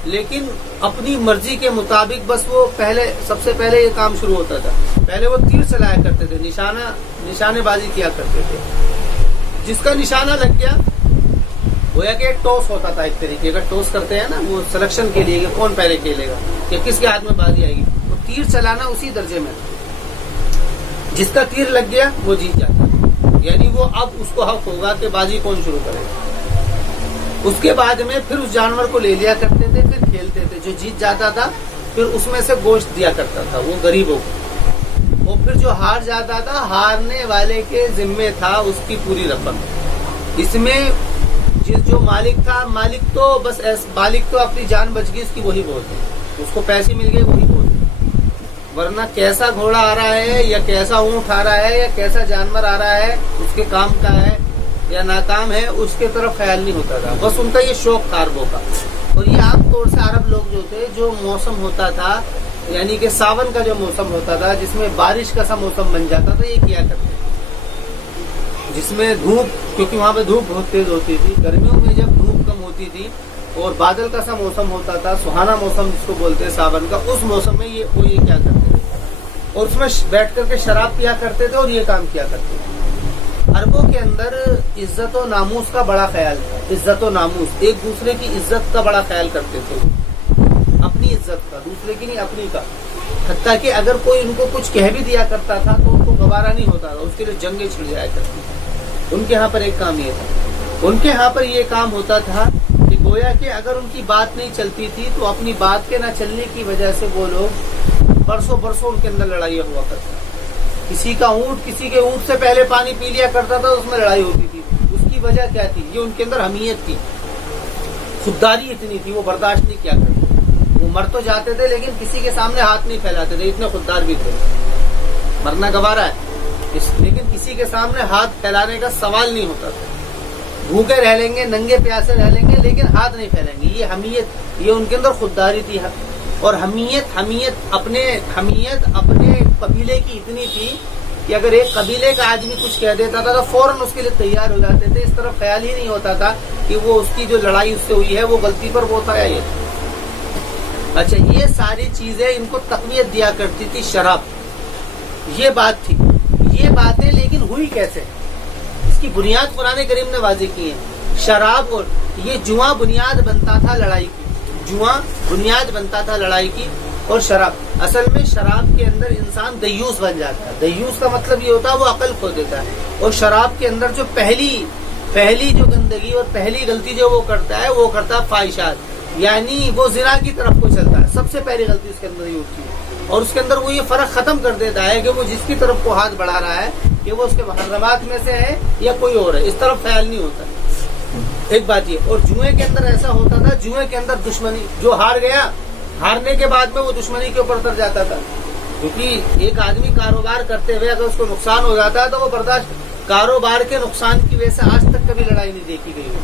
لیکن اپنی مرضی کے مطابق بس وہ سب سے پہلے یہ کام شروع ہوتا تھا. پہلے وہ تیر چلایا کرتے تھے، نشانے بازی کیا کرتے تھے. جس کا نشانہ لگ گیا گویا کہ ایک ٹاس ہوتا تھا، ایک طریقے کا ٹاس کرتے ہیں نا وہ سلیکشن کے لیے کہ کون پہلے کھیلے گا کہ کس کے ہاتھ میں بازی آئے گی. وہ تیر چلانا اسی درجے میں، جس کا تیر لگ گیا وہ جیت جاتا، یعنی وہ اب اس کو حق ہوگا کہ بازی کون شروع کرے گا. اس کے بعد میں پھر اس جانور کو لے لیا کرتے تھے، پھر کھیلتے تھے. جو جیت جاتا تھا پھر اس میں سے گوشت دیا کرتا تھا وہ غریبوں کو، اور پھر جو ہار جاتا تھا ہارنے والے کے ذمے تھا اس کی پوری رقم. اس میں جو مالک تھا مالک تو اپنی جان بچ گئی اس کی وہی بہت ہے، اس کو پیسے مل گئے وہی بہت ہے. ورنہ کیسا گھوڑا آ رہا ہے یا کیسا اونٹ آ رہا ہے یا کیسا جانور آ رہا ہے، اس کے کام کا ہے یا ناکام ہے، اس کے طرف خیال نہیں ہوتا تھا. بس ان کا یہ شوق تھا عربوں کا. اور یہ عام طور سے عرب لوگ جو تھے، جو موسم ہوتا تھا یعنی کہ ساون کا جو موسم ہوتا تھا جس میں بارش کا سا موسم بن جاتا تھا، یہ کیا کرتے جس میں دھوپ، کیونکہ وہاں پہ دھوپ بہت تیز ہوتی تھی. گرمیوں میں جب دھوپ کم ہوتی تھی اور بادل کا سا موسم ہوتا تھا، سہانا موسم جس کو بولتے ہیں ساون کا، اس موسم میں وہ یہ کیا کرتے تھے اور اس میں بیٹھ کر کے شراب پیا کرتے تھے اور یہ کام کیا کرتے تھے. عربوں کے اندر عزت و ناموس کا بڑا خیال تھا. عزت و ناموس، ایک دوسرے کی عزت کا بڑا خیال کرتے تھے. اپنی عزت کا، دوسرے کی نہیں اپنی کا. حتیٰ کہ اگر کوئی ان کو کچھ کہہ بھی دیا کرتا تھا تو ان کو گوارا نہیں ہوتا تھا، اس کے لیے جنگیں چھڑ جایا کرتی. ان کے ہاں پر ایک کام یہ تھا، ان کے ہاں پر یہ کام ہوتا تھا کہ گویا کہ اگر ان کی بات نہیں چلتی تھی تو اپنی بات کے نہ چلنے کی وجہ سے وہ لوگ برسوں ان کے اندر لڑائی ہوا کرتا. کسی کے اونٹ سے پہلے پانی پی لیا کرتا تھا، اس میں لڑائی ہوتی تھی. اس کی وجہ کیا تھی؟ یہ ان کے اندر حمیت تھی، خودداری اتنی تھی، وہ برداشت نہیں کیا کرتے. وہ مر تو جاتے تھے لیکن کسی کے سامنے ہاتھ نہیں پھیلاتے تھے، اتنے خوددار بھی تھے. مرنا گوارا ہے لیکن کسی کے سامنے ہاتھ پھیلانے کا سوال نہیں ہوتا تھا. بھوکے رہ لیں گے، ننگے پیاسے رہ لیں گے لیکن ہاتھ نہیں پھیلیں گے. یہ حمیت، یہ ان کے اندر خودداری تھی. اور حمیت اپنے قبیلے کی اتنی تھی کہ اگر ایک قبیلے کا آدمی کچھ کہہ دیتا تھا تو فوراً اس کے لیے تیار ہو جاتے تھے. اس طرف خیال ہی نہیں ہوتا تھا کہ وہ اس کی جو لڑائی اس سے ہوئی ہے وہ غلطی پر وہ تھا یا یہ. اچھا، یہ ساری چیزیں ان کو تقویت دیا کرتی تھی شراب. یہ بات تھی. یہ باتیں لیکن ہوئی کیسے؟ اس کی بنیاد قرآن کریم نے واضح کی ہے. شراب اور یہ جوا بنیاد بنتا تھا لڑائی کی. جوا بنیاد بنتا تھا لڑائی کی. اور شراب، اصل میں شراب کے اندر انسان دیوس بن جاتا ہے. دیوس کا مطلب یہ ہوتا ہے وہ عقل کھو دیتا ہے. اور شراب کے اندر جو پہلی جو گندگی اور پہلی غلطی جو وہ کرتا ہے فاحشات، یعنی وہ زنا کی طرف کو چلتا ہے. سب سے پہلی غلطی اس کے اندر یہ ہوتی ہے. اور اس کے اندر وہ یہ فرق ختم کر دیتا ہے کہ وہ جس کی طرف کو ہاتھ بڑھا رہا ہے کہ وہ اس کے محرمات میں سے ہے یا کوئی اور ہے، اس طرف خیال نہیں ہوتا. ایک بات یہ، اور جوئے کے اندر ایسا ہوتا تھا، جوئے کے اندر دشمنی، جو ہار گیا ہارنے کے بعد میں وہ دشمنی کے اوپر اتر جاتا تھا، کیونکہ ایک آدمی کاروبار کرتے ہوئے اگر اس کو نقصان ہو جاتا ہے تو وہ برداشت، کاروبار کے نقصان کی وجہ سے آج تک کبھی لڑائی نہیں دیکھی گئی ہے،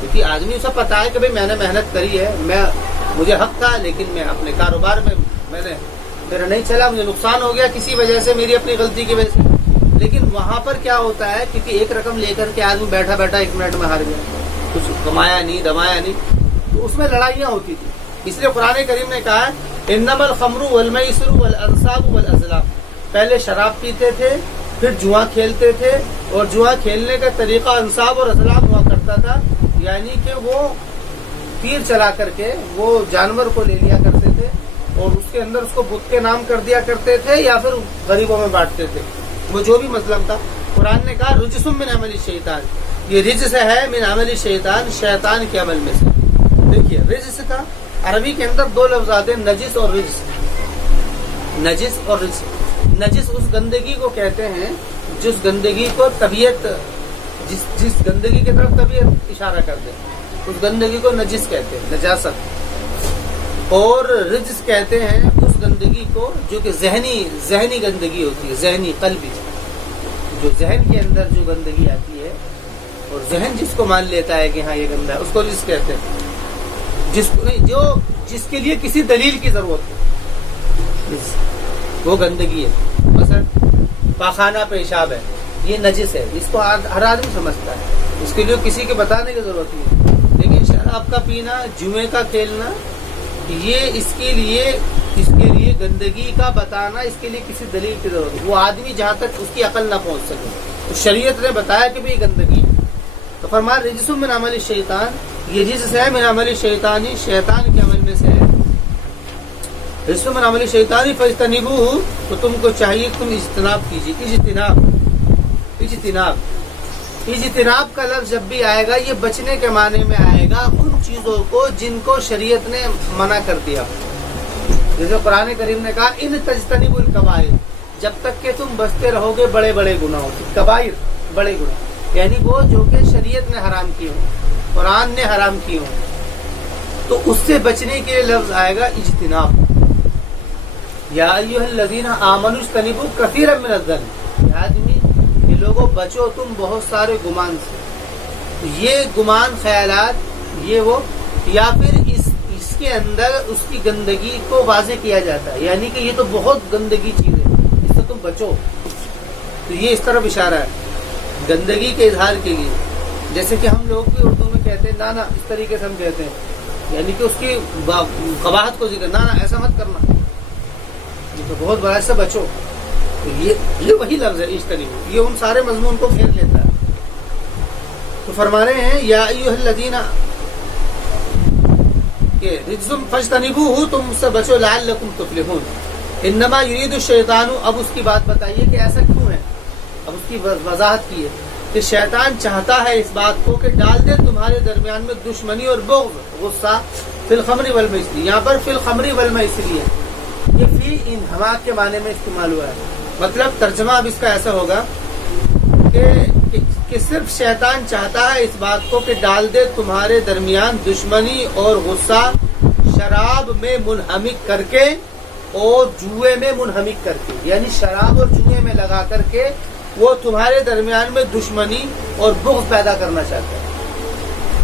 کیونکہ آدمی اسے پتا ہے کہ بھائی میں نے محنت کری ہے، مجھے حق تھا، لیکن میں اپنے کاروبار میں میرا نہیں چلا، مجھے نقصان ہو گیا کسی وجہ سے، میری اپنی غلطی کی وجہ سے، لیکن وہاں پر کیا ہوتا ہے، کیونکہ ایک رقم لے کر کے آدمی بیٹھا بیٹھا 1 منٹ میں ہار گیا، کچھ کمایا نہیں دمایا نہیں، تو اس میں لڑائیاں ہوتی تھی، اس لیے قرآن کریم نے کہا ہے انما الخمر والمیسر والانصاب والازلام، پہلے شراب پیتے تھے، پھر جوا کھیلتے تھے، اور جوا کھیلنے کا طریقہ انصاب اور ازلام ہوا کرتا تھا، یعنی کہ وہ تیر چلا کر کے وہ جانور کو لے لیا کرتے تھے اور اس کے اندر اس کو بت کے نام کر دیا کرتے تھے یا پھر غریبوں میں بانٹتے تھے، وہ جو بھی مظلم تھا، قرآن نے کہا رجس من عمل الشیطان، یہ رجس ہے من عمل الشیطان، شیطان کے عمل میں سے۔ دیکھیے رجس کا عربی کے اندر 2 لفظ آتے ہیں، نجس اور رجس، نجس اور رجس۔ نجس اس گندگی کو کہتے ہیں جس گندگی کو طبیعت، جس گندگی کی طرف طبیعت اشارہ کر دے، اس گندگی کو نجس کہتے ہیں، نجاست، اور رجس کہتے ہیں اس گندگی کو جو کہ ذہنی گندگی ہوتی ہے، ذہنی قلبی، جو ذہن کے اندر جو گندگی آتی ہے اور ذہن جس کو مان لیتا ہے کہ ہاں یہ گندا ہے، اس کو رجس کہتے ہیں، جس کے لیے کسی دلیل کی ضرورت ہے، وہ گندگی ہے، مثلا پاخانہ پیشاب ہے، یہ نجس ہے، اس کو ہر آدمی سمجھتا ہے، اس کے لیے کسی کے بتانے کی ضرورت نہیں ہے، لیکن شراب کا پینا، جوئے کا کھیلنا، یہ اس کے لیے گندگی کا بتانا، اس کے لیے کسی دلیل کی ضرورت ہے، وہ آدمی جہاں تک اس کی عقل نہ پہنچ سکے، تو شریعت نے بتایا کہ یہ گندگی ہے، تو فرمایا رجس من عمل الشیطان، یہ رجس ہے من عمل الشیطان، شیطان کے عمل میں سے ہے، رجس من عمل الشیطان فاجتنبوہ، تو تم کو چاہیے تم اجتناب کیجیے، اجتناب کا لفظ جب بھی آئے گا یہ بچنے کے معنی میں آئے گا ان چیزوں کو جن کو شریعت نے منع کر دیا، جیسے قرآن کریم نے کہا ان تجتنبوا الکبائر، جب تک کہ تم بچتے رہو گے بڑے بڑے گناہوں سے، کبائر بڑے گناہ، یعنی وہ جو کہ شریعت نے حرام کیے ہوں، قرآن نے حرام کیے ہوں، تو اس سے بچنے کے لیے لفظ آئے گا اجتناب، یا ایھا الذین آمنوا اجتنبوا کثیرا من الظن، آدمی یہ لوگوں بچو تم بہت سارے گمان سے، یہ گمان خیالات یہ وہ، یا پھر اس کے اندر اس کی گندگی کو واضح کیا جاتا ہے، یعنی کہ یہ تو بہت گندگی چیز ہے، اس سے تم بچو، تو یہ اس طرف اشارہ ہے گندگی کے اظہار کے لیے، جیسے کہ ہم لوگ بھی اردو میں کہتے ہیں نانا، اس طریقے سے ہم کہتے ہیں، یعنی کہ اس کی قباحت کو ذکر، نانا ایسا مت کرنا، یہ تو بہت بڑا، اس سے بچو، تو یہ وہی لفظ ہے اجتنبوا، یہ ان سارے مضمون کو گھیر لیتا ہے، تو فرما رہے ہیں یا ایھا الذین کہ رجس فاجتنبوہ، تم سے بچو لعلکم تفلحون، انما یرید الشیطان، اب اس کی بات بتائیے کہ ایسا کیوں ہے، اب اس کی وضاحت کی ہے کہ شیطان چاہتا ہے اس بات کو کہ ڈال دے تمہارے درمیان میں دشمنی اور بغض، غصہ، فی الخمر والمیسر، یہاں پر فی الخمر والمیسر ہے، یہ فی انہماک کے معنی میں استعمال ہوا ہے، مطلب ترجمہ اب اس کا ایسا ہوگا کہ صرف شیطان چاہتا ہے اس بات کو کہ ڈال دے تمہارے درمیان دشمنی اور غصہ، شراب میں منہمک کر کے اور جوئے میں منہمک کر کے، یعنی شراب اور جوئے میں لگا کر کے وہ تمہارے درمیان میں دشمنی اور بغض پیدا کرنا چاہتا ہے،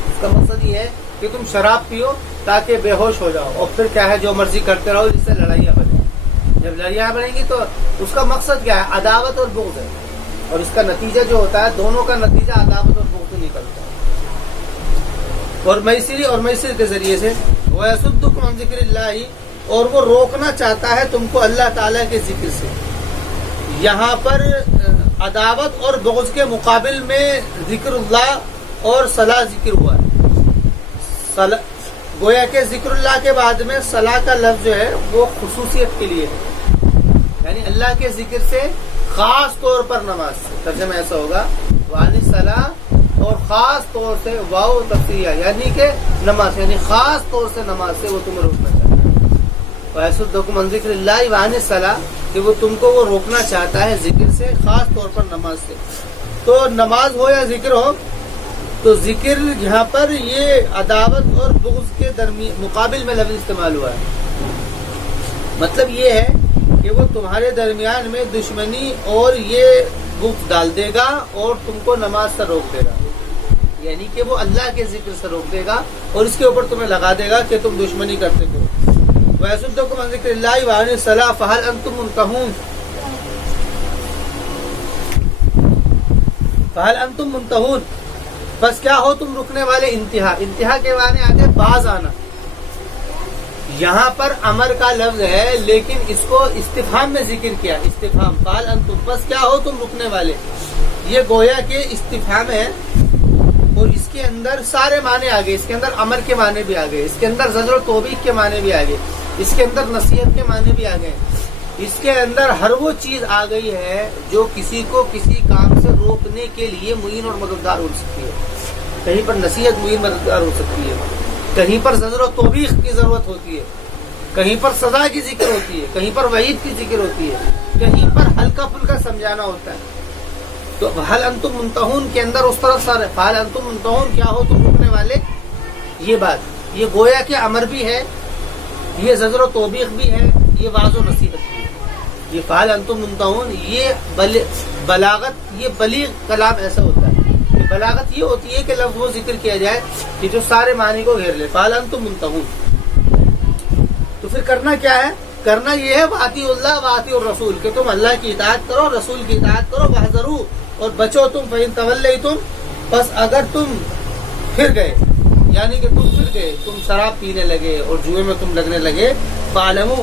اس کا مقصد یہ ہے کہ تم شراب پیو تاکہ بے ہوش ہو جاؤ، اور پھر کیا ہے جو مرضی کرتے رہو، جس سے لڑائیاں بنیں، جب لڑائیاں بنیں گی تو اس کا مقصد کیا ہے، عداوت اور بغض ہے، اور اس کا نتیجہ جو ہوتا ہے دونوں کا نتیجہ عداوت اور بغض نکلتا ہے، اور میسر کے ذریعے سے وَيَصُدُّكُمْ عَنْ ذِكْرِ اللَّهِ، اور وہ روکنا چاہتا ہے تم کو اللہ تعالیٰ کے ذکر سے، یہاں پر عداوت اور بغض کے مقابل میں ذکر اللہ اور صلاح ذکر ہوا ہے، گویا کہ ذکر اللہ کے بعد میں صلاح کا لفظ جو ہے وہ خصوصیت کے لیے ہے، یعنی اللہ کے ذکر سے خاص طور پر نماز سے، ترجمہ ایسا ہوگا وعن الصلاح، اور خاص طور سے واو تفسیریہ، یعنی کہ نماز، یعنی خاص طور سے نماز سے وہ تمہیں روکنا چاہتا ہے، وَيَصُدُّكُمْ عَنْ ذِكْرِ اللَّهِ وَعَنِ الصَّلَاةِ، کہ وہ تم کو وہ روکنا چاہتا ہے ذکر سے، خاص طور پر نماز سے، تو نماز ہو یا ذکر ہو، تو ذکر یہاں پر یہ عداوت اور بغض کے مقابل میں لفظ استعمال ہوا ہے. مطلب یہ ہے کہ وہ تمہارے درمیان میں دشمنی اور یہ بغض ڈال دے گا اور تم کو نماز سے روک دے گا. یعنی کہ وہ اللہ کے ذکر سے روک دے گا اور اس کے اوپر تمہیں لگا دے گا کہ تم دشمنی کرتے ہو. وَيَصُدُّكُمْ عَنْ ذِكْرِ اللَّهِ وَعَنِ الصَّلَاةِ فَهَلْ أَنْتُمْ مُنْتَهُونَ فَهَلْ أَنْتُمْ مُنْتَهُونَ بس کیا ہو تم رکنے والے. انتہا کے معنی آتے باز آنا. یہاں پر امر کا لفظ ہے لیکن اس کو استفہام میں ذکر کیا. استفہام فَهَلْ أَنْتُمْ بس کیا ہو تم رکنے والے. یہ گویا کہ استفہام ہے اور اس کے اندر سارے معنی آ گئے. اس کے اندر امر کے معنی بھی آ گئے, اس کے اندر زجر و توبیخ کے معنی بھی آ گئے, اس کے اندر نصیحت کے معنی بھی آ گئے, اس کے اندر ہر وہ چیز آ گئی ہے جو کسی کو کسی کام سے روکنے کے لیے معین اور مددگار ہو سکتی ہے. کہیں پر نصیحت معین مددگار ہو سکتی ہے, کہیں پر زجر و توبیخ کی ضرورت ہوتی ہے, کہیں پر سزا کی ذکر ہوتی ہے, کہیں پر وعید کی ذکر ہوتی ہے, کہیں پر ہلکا پھلکا سمجھانا ہوتا ہے. تو حل انتم منتہون کے اندر اس طرف سارے حل انتم منتہون کیا ہو تم رکنے والے. یہ بات یہ گویا کہ امر بھی ہے, یہ زجر و توبیخ بھی ہے, یہ واضح و نصیحت بھی ہے. یہ فعل انتم منتہون یہ بلاغت, یہ بلیغ کلام ایسا ہوتا ہے کہ بلاغت یہ ہوتی ہے کہ لفظ وہ ذکر کیا جائے کہ جو سارے معنی کو گھیر لے. فعل انتم منتہون تو پھر کرنا کیا ہے. کرنا یہ ہے واطیعوا اللہ واطیعوا الرسول کہ تم اللہ کی اطاعت کرو, رسول کی اطاعت کرو. واحذروا اور بچو تم فإن تولیتم بس اگر تم پھر گئے یعنی کہ تم پھر گئے, تم شراب پینے لگے اور جوئے میں تم لگنے لگے. فاعلموا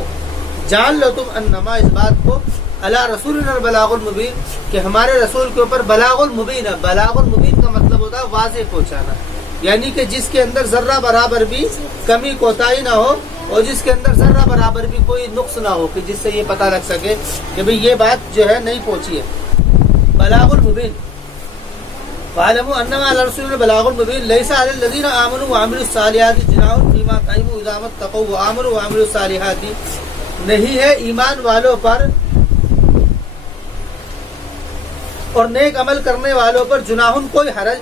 جان لو تم انما اس بات کو علی رسولنا البلاغ المبین کہ ہمارے رسول کے اوپر بلاغ المبین ہے. بلاغ المبین کا مطلب ہوتا ہے واضح پہنچانا, یعنی کہ جس کے اندر ذرہ برابر بھی کمی کوتاہی نہ ہو اور جس کے اندر ذرہ برابر بھی کوئی نقص نہ ہو کہ جس سے یہ پتہ لگ سکے کہ بھئی یہ بات جو ہے نہیں پہنچی ہے. بلاغ المبین فاعلموا انما علی رسولنا البلاغ المبین لیس علی الذین آمنوا وعملوا الصالحات جناح فیما طعموا اذا ما اتقوا وآمنوا وعملوا الصالحات نہیں ہے ایمان والوں پر اور نیک عمل کرنے والوں پر جناح کوئی حرج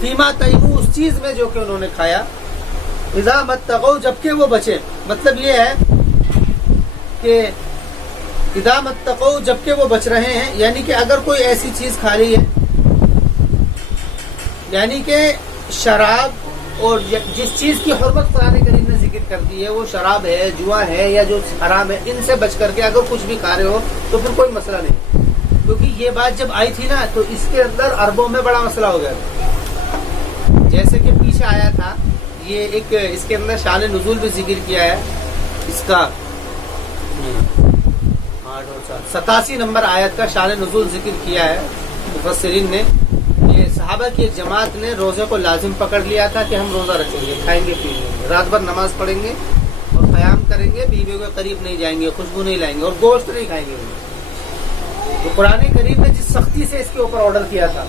فیما طعموا اس چیز میں جو کہ انہوں نے کھایا, اذا ما اتقوا جبکہ وہ بچے. مطلب یہ ہے کہ اذا ما اتقوا جبکہ وہ بچ رہے ہیں, یعنی کہ اگر کوئی ایسی چیز کھا لی ہے یعنی کہ شراب اور جس چیز کی حرمت قرآن کریم نے ذکر کر دی ہے وہ شراب ہے, جوا ہے یا جو حرام ہے, ان سے بچ کر کے اگر کچھ بھی کھا رہے ہو تو پھر کوئی مسئلہ نہیں. کیونکہ یہ بات جب آئی تھی نا تو اس کے اندر عربوں میں بڑا مسئلہ ہو گیا تھا. جیسے کہ پیچھے آیا تھا یہ ایک اس کے اندر شان نزول بھی ذکر کیا ہے, اس کا 87 نمبر آیت کا شان نزول ذکر کیا ہے مفسرین نے. یہ صحابہ کی ایک جماعت نے روزے کو لازم پکڑ لیا تھا کہ ہم روزہ رکھیں گے, کھائیں گے پیئیں گے, رات بھر نماز پڑھیں گے اور قیام کریں گے, بیویوں کے قریب نہیں جائیں گے, خوشبو نہیں لائیں گے اور گوشت نہیں کھائیں گے. تو قرآن کریم نے جس سختی سے اس کے اوپر آرڈر کیا تھا,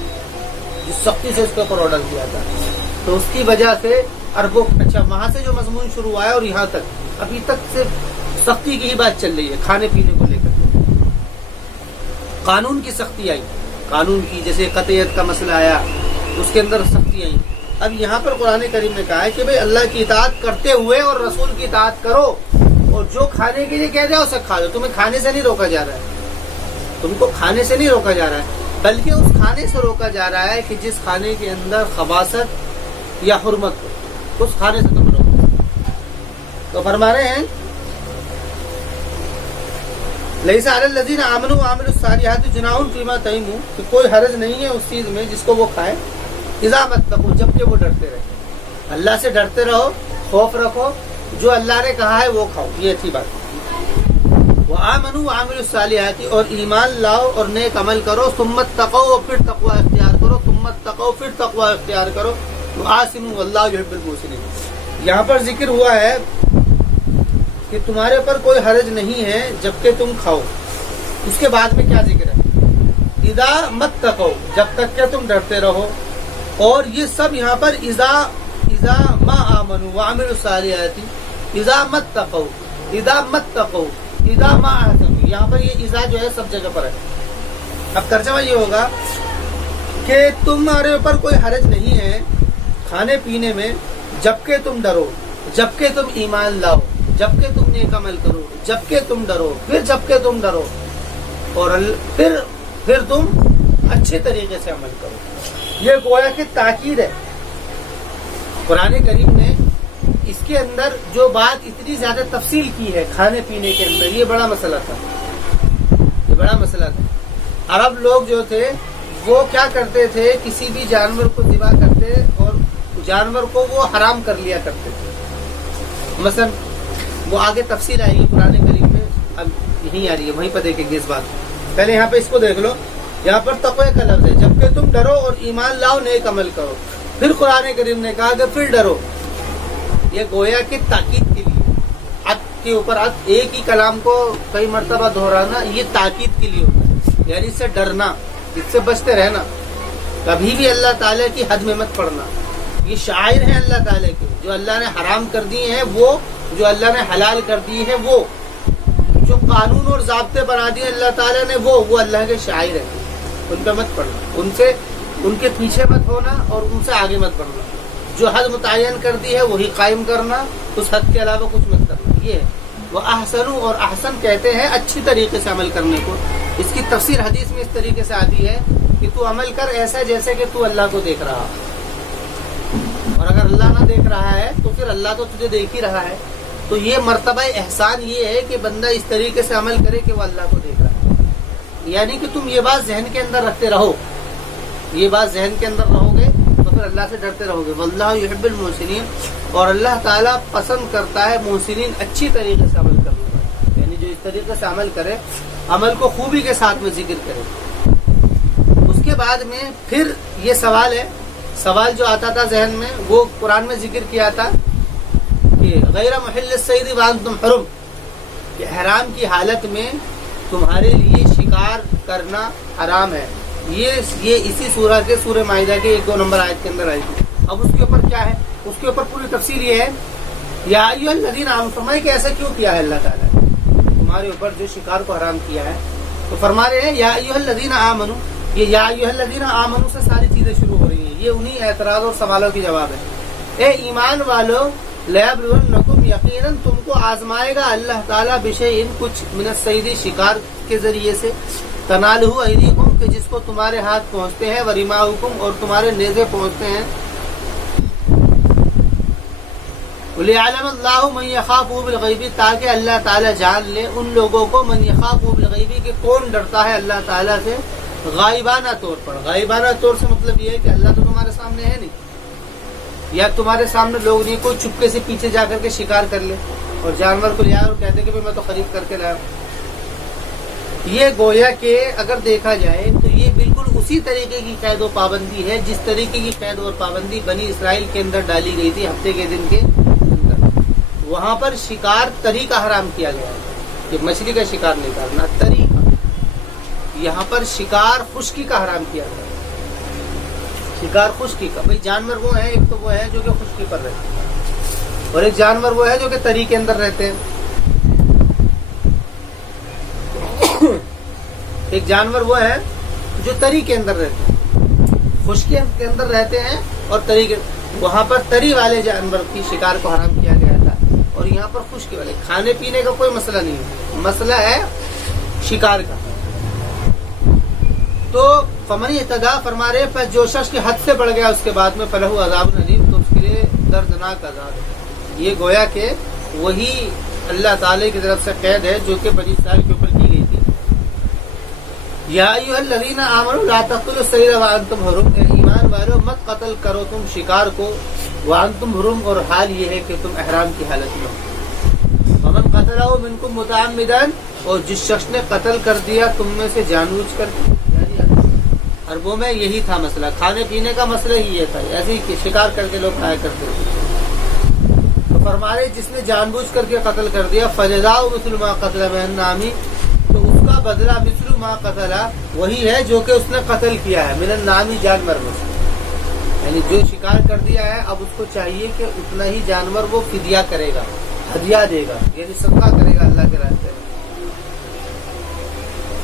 تو اس کی وجہ سے عربوں اچھا وہاں سے جو مضمون شروع ہوا ہے اور یہاں تک ابھی تک صرف سختی کی ہی بات چل رہی ہے کھانے پینے کو لے کر. قانون کی سختی آئی, قانون کی جیسے قطعیت کا مسئلہ آیا اس کے اندر سختی آئی. اب یہاں پر قرآن کریم نے کہا ہے کہ بھئی اللہ کی اطاعت کرتے ہوئے اور رسول کی اطاعت کرو اور جو کھانے کے لیے کہہ جاؤ اسے کھا لو. تمہیں کھانے سے نہیں روکا جا رہا ہے, تم کو کھانے سے نہیں روکا جا رہا ہے بلکہ اس کھانے سے روکا جا رہا ہے کہ جس کھانے کے اندر خباثت یا حرمت ہو, اس کھانے سے تم روکو. تو فرما رہے ہیں لیس علی الذین آمنوا وعملوا الصالحات جناح فیما طعموا کہ کوئی حرج نہیں ہے اس چیز میں جس کو وہ کھائیں. اذا ما اتقوا جبکہ وہ ڈرتے رہے, اللہ سے ڈرتے رہو, خوف رکھو, جو اللہ نے کہا ہے وہ کھاؤ, یہ اچھی بات ہے. وآمنوا وعملوا الصالحات اور ایمان لاؤ اور نیک عمل کرو, ثم اتقوا پھر تقوی اختیار کرو, ثم اتقوا پھر تقوی اختیار کرو, وآسنوا واللہ یحب المحسنین. یہاں پر ذکر ہوا ہے کہ تمہارے پر کوئی حرج نہیں ہے جبکہ تم کھاؤ. اس کے بعد میں کیا ذکر ہے؟ اذا متقوا جب تک کہ تم ڈرتے رہو. اور یہ سب یہاں پر اذا ما آمنوا وعملوا الصالحات اذا متقوا اذا متقوا اذا ما احسنوا, یہاں پر یہ اذا جو ہے سب جگہ پر ہے. اب ترجمہ یہ ہوگا کہ تمہارے اوپر کوئی حرج نہیں ہے کھانے پینے میں، جبکہ تم ڈرو، جبکہ تم ایمان لاؤ، جبکہ تم نیک عمل کرو، جبکہ تم ڈرو، پھر جبکہ تم ڈرو، اور پھر تم اچھے طریقے سے عمل کرو۔ یہ گویا کہ تاکید ہے۔ قرآن کریم نے اس کے اندر جو بات اتنی زیادہ تفصیل کی ہے کھانے پینے کے اندر، یہ بڑا مسئلہ تھا، یہ بڑا مسئلہ تھا۔ عرب لوگ جو تھے وہ کیا کرتے تھے، کسی بھی جانور کو ذبح کرتے اور جانور کو وہ حرام کر لیا کرتے تھے۔ مثلا وہ آگے تفصیل آئے گی قرآن کریم میں، اب یہیں آ رہی ہے، وہیں پر دیکھیں گے اس بات کو۔ پہلے یہاں پہ اس کو دیکھ لو، یہاں پر تقوی کا لفظ ہے، جبکہ تم ڈرو اور ایمان لاؤ، نیک عمل کرو۔ پھر قرآن کریم نے کہا کہ پھر ڈرو۔ یہ گویا کہ تاکید کے لیے، عطف کے اوپر عطف، ایک ہی کلام کو کئی مرتبہ دہرانا، یہ تاکید کے لیے ہوتا ہے، یعنی اس سے ڈرنا، اس سے بچتے رہنا، کبھی بھی اللہ تعالیٰ کی حد میں مت پڑنا۔ یہ شاعر ہیں اللہ تعالیٰ کے، جو اللہ نے حرام کر دیے ہیں وہ، جو اللہ نے حلال کر دی ہے وہ، جو قانون اور ضابطے بنا دیے اللہ تعالیٰ نے وہ اللہ کے شاعر ہیں، ان پہ مت پڑنا، ان کے پیچھے مت ہونا اور ان سے آگے مت بڑھنا۔ جو حد متعین کر دی ہے وہی قائم کرنا، اس حد کے علاوہ کچھ مت کرنا۔ یہ ہے وہ احسن، اور احسن کہتے ہیں اچھی طریقے سے عمل کرنے کو۔ اس کی تفسیر حدیث میں اس طریقے سے آتی ہے کہ تو عمل کر ایسا جیسے کہ تو اللہ کو دیکھ رہا، اور اگر اللہ نہ دیکھ رہا ہے تو پھر اللہ تو تجھے دیکھ ہی رہا ہے۔ تو یہ مرتبہ احسان یہ ہے کہ بندہ اس طریقے سے عمل کرے کہ وہ اللہ کو دیکھ رہا ہے، یعنی کہ تم یہ بات ذہن کے اندر رکھتے رہو، یہ بات ذہن کے اندر رہو گے تو پھر اللہ سے ڈرتے رہو گے۔ واللہ یحب المحسنین، اور اللہ تعالیٰ پسند کرتا ہے محسنین، اچھی طریقے سے عمل کرنے والا، یعنی جو اس طریقے سے عمل کرے، عمل کو خوبی کے ساتھ میں ذکر کرے۔ اس کے بعد میں پھر یہ سوال ہے، سوال جو آتا تھا ذہن میں، وہ قرآن میں ذکر کیا تھا کہ غیر محل الصید وانتم حرم، کہ احرام کی حالت میں تمہارے لیے شکار کرنا حرام ہے۔ یہ اسی سورہ کے سورہ مائدہ کے 1-2 نمبر آیت کے اندر آئی تھی۔ اب اس کے اوپر کیا ہے، اس کے اوپر پوری تفصیل یہ ہے، یا ایھا الذین آمنوا، فرمائے کہ ایسا کیوں کیا ہے اللہ تعالیٰ نے تمہارے اوپر جو شکار کو حرام کیا ہے؟ تو فرما رہے ہیں یا ایھا الذین آمنوا، یہ یا ایھا الذین آمنوا سے ساری چیزیں شروع ہو رہی ہیں، یہ انہی اعتراض اور سوالوں کی جواب ہے۔ اے ایمان والو، لیبلونکم، یقیناً تم کو آزمائے گا اللہ تعالیٰ، بشیء، کچھ، من الصید، شکار کے ذریعے سے، تنالہ ایدیکم، کہ جس کو تمہارے ہاتھ پہنچتے ہیں، ورماؤکم، اور تمہارے نیزے پہنچتے ہیں، وَلِيَعْلَمَ اللَّهُ مَن يَخَافُهُ بِالْغَيْبِ، تاکہ اللہ تعالیٰ جان لے ان لوگوں کو، من يَخَافُهُ بِالْغَيْبِ، کہ کون ڈرتا ہے اللہ تعالیٰ سے غائبانہ طور پر۔ غائبانہ طور سے مطلب یہ ہے کہ اللہ تو تمہارے سامنے ہے نہیں، یا تمہارے سامنے لوگ نہیں، کوئی چپکے سے پیچھے جا کر کے شکار کر لے اور جانور کو لے آئے اور کہتے کہ میں تو خرید کر کے لایا۔ یہ گویا کہ اگر دیکھا جائے تو یہ بالکل اسی طریقے کی قید و پابندی ہے جس طریقے کی قید و پابندی بنی اسرائیل کے اندر ڈالی گئی تھی ہفتے کے دن کے اندر۔ وہاں پر شکار تری کا حرام کیا گیا ہے کہ مچھلی کا شکار نہیں کرنا، تری کا۔ یہاں پر شکار خشکی کا حرام کیا گیا ہے، شکار خشکی کا۔ بھئی جانور وہ ہیں، ایک تو وہ ہے جو کہ خشکی پر رہتے ہیں، اور ایک جانور وہ ہے جو کہ تری کے اندر رہتے ہیں۔ ایک جانور وہ ہے جو تری کے اندر رہتے ہیں، خشکی کے اندر رہتے ہیں، اور تری کے، وہاں پر تری والے جانور کی شکار کو حرام کیا گیا تھا، اور یہاں پر خشکی والے۔ کھانے پینے کا کوئی مسئلہ نہیں ہے، مسئلہ ہے شکار کا۔ تو فمن اعتدیٰ، فرما رہے پر جو شخص کی حد سے بڑھ گیا اس کے بعد میں، فلہ عذاب علیم، تو اس کے لیے دردناک عذاب ہے۔ یہ گویا کہ وہی اللہ تعالی کی طرف سے قید ہے جو کہ بنی اسرائیل کے اوپر کی گئی تھی۔ یا ایھا الذین آمنوا لا تقتلوا الصید وانتم حرم، ایمان والو مت قتل کرو تم شکار کو، وانتم حرم، اور حال یہ ہے کہ تم احرام کی حالت میں ہو۔ ومن قتلہ منکم متعمدا، اور جس شخص نے قتل کر دیا تم میں سے جان بوجھ کر، یعنی عربوں میں یہی تھا مسئلہ، کھانے پینے کا مسئلہ ہی یہ تھا، ایسے ہی شکار کر کے لوگ کھایا کرتے تھے۔ تو فرما رہے جس نے جان بوجھ کر کے قتل کر دیا، فجزاء مثل ما قتل من النعم، تو اس کا بدلہ مثل ما قتل، وہی ہے جو کہ اس نے قتل کیا ہے، من النعم، جانور میں سے، یعنی جو شکار کر دیا ہے اب اس کو چاہیے کہ اتنا ہی جانور وہ فدیہ کرے گا، ہدیہ دے گا، یعنی صدقہ کرے گا اللہ کے راستے میں۔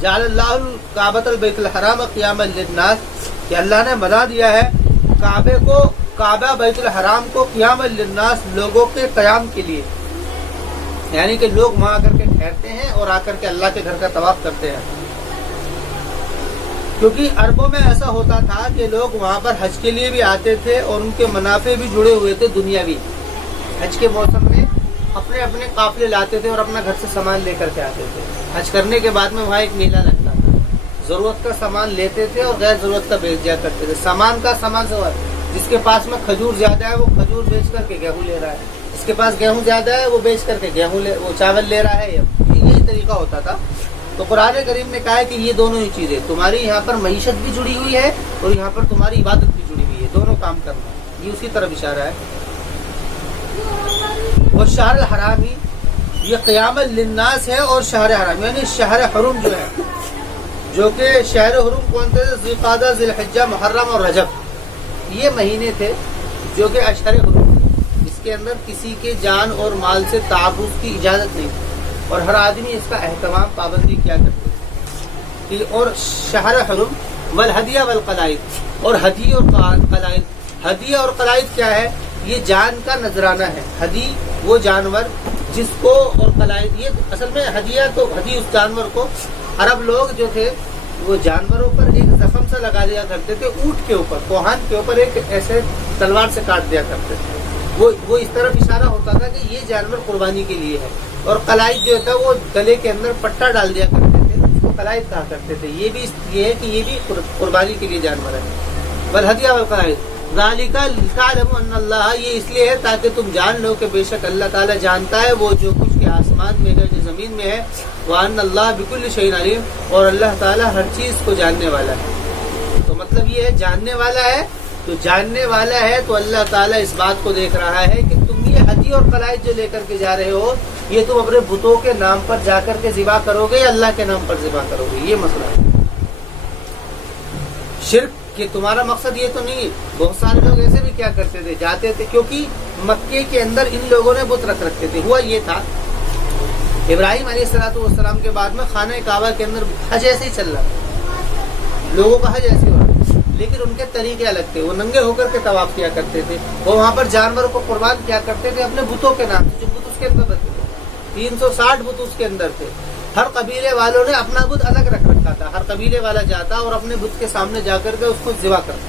جعل اللہ الکعبۃ البیت الحرام قیاما للناس، کہ اللہ نے بنا دیا ہے کعبے کو، کعبہ بیت الحرام کو قیاما للناس، لوگوں کے قیام کے لیے، یعنی کہ لوگ وہاں آ کر کے ٹھہرتے ہیں اور آ کر کے اللہ کے گھر کا طواف کرتے ہیں۔ کیونکہ عربوں میں ایسا ہوتا تھا کہ لوگ وہاں پر حج کے لیے بھی آتے تھے اور ان کے منافع بھی جڑے ہوئے تھے دنیاوی۔ حج کے موسم میں اپنے اپنے قافلے لاتے تھے اور اپنا گھر سے سامان لے کر کے آتے تھے۔ حج کرنے کے بعد میں وہاں ایک میلہ لگتا تھا، ضرورت کا سامان لیتے تھے اور غیر ضرورت کا بیچ دیا کرتے تھے۔ سامان کا سامان سے جس کے پاس میں کھجور زیادہ ہے وہ کھجور بیچ کر کے گیہوں لے رہا ہے، جس کے پاس گیہوں زیادہ ہے وہ بیچ کر کے وہ چاول لے رہا ہے، یہی طریقہ ہوتا تھا۔ تو قرآن کریم نے کہا ہے کہ یہ دونوں ہی چیزیں، تمہاری یہاں پر معیشت بھی جڑی ہوئی ہے اور یہاں پر تمہاری عبادت بھی جڑی ہوئی ہے، دونوں کام کرنا، یہ اسی طرف اشارہ ہے۔ اور شہر الحرام ہی یہ قیام للناس ہے، اور شہر حرام یعنی شہر حرم جو ہے، جو کہ شہر حرم کون تھے؟ ذوالقعدہ، ذی الحجہ، محرم اور رجب، یہ مہینے تھے جو کہ اشہر حرم، اس کے اندر کسی کے جان اور مال سے تعرض کی اجازت نہیں اور ہر آدمی اس کا اہتمام پابندی کیا کرتے تھے۔ اور شہر حرم والہدیہ والقلائد، اور ہدی اور قلائد، ہدیہ اور قلائد کیا ہے؟ یہ جان کا نذرانہ ہے۔ ہدی وہ جانور جس کو، اور قلائد یہ اصل میں ہدیہ، تو ہدی اس جانور کو عرب لوگ جو تھے وہ جانوروں پر ایک زخم سا لگا دیا کرتے تھے، اونٹ کے اوپر، کوہان کے اوپر ایک ایسے تلوار سے کاٹ دیا کرتے تھے، وہ اس طرف اشارہ ہوتا تھا کہ یہ جانور قربانی کے لیے ہے۔ اور قلائد جو تھا وہ گلے کے اندر پٹا ڈال دیا کرتے تھے، اس کو قلائد کہا کرتے تھے۔ یہ ہے کہ یہ بھی قربانی کے لیے جانور ہے۔ والہدیہ والقلائد ذالک لتعلموا ان اللہ، یہ اس لیے ہے تاکہ تم جان لو کہ بے شک اللہ تعالیٰ جانتا ہے وہ جو کچھ کے آسمان میں ہے، جو زمین میں ہے، وان اللہ بکل شیء علیم، اور اللہ تعالیٰ ہر چیز کو جاننے والا ہے۔ تو مطلب یہ ہے جاننے والا ہے، تو جاننے والا ہے تو اللہ تعالیٰ اس بات کو دیکھ رہا ہے کہ تم یہ ہدی اور قلائد جو لے کر کے جا رہے ہو، یہ تم اپنے بتوں کے نام پر جا کر کے ذبح کرو گے یا اللہ کے نام پر ذبح کرو گے، یہ مسئلہ ہے۔ شرک کہ تمہارا مقصد یہ تو نہیں، بہت سارے لوگ ایسے بھی کیا کرتے تھے، جاتے تھے، کیونکہ مکے کے اندر ان لوگوں نے بت رکھتے تھے۔ ہوا یہ تھا ابراہیم علیہ السلام کے بعد میں خانہ کعبہ کے اندر حج ایسے ہی چل رہا تھا، لوگوں کا حج ایسے ہو رہا تھا، لیکن ان کے طریقے الگ تھے۔ وہ ننگے ہو کر کے طواف کیا کرتے تھے، وہ وہاں پر جانوروں کو قربان کیا کرتے تھے اپنے بتوں کے نام سے، جو بت اس کے اندر رکھتے تھے، 360 بت اس کے اندر تھے۔ ہر قبیلے والوں نے اپنا بت الگ رکھ رکھا تھا، ہر قبیلے والا جاتا اور اپنے بت کے سامنے جا کر کے اس کو ذبح کرتا،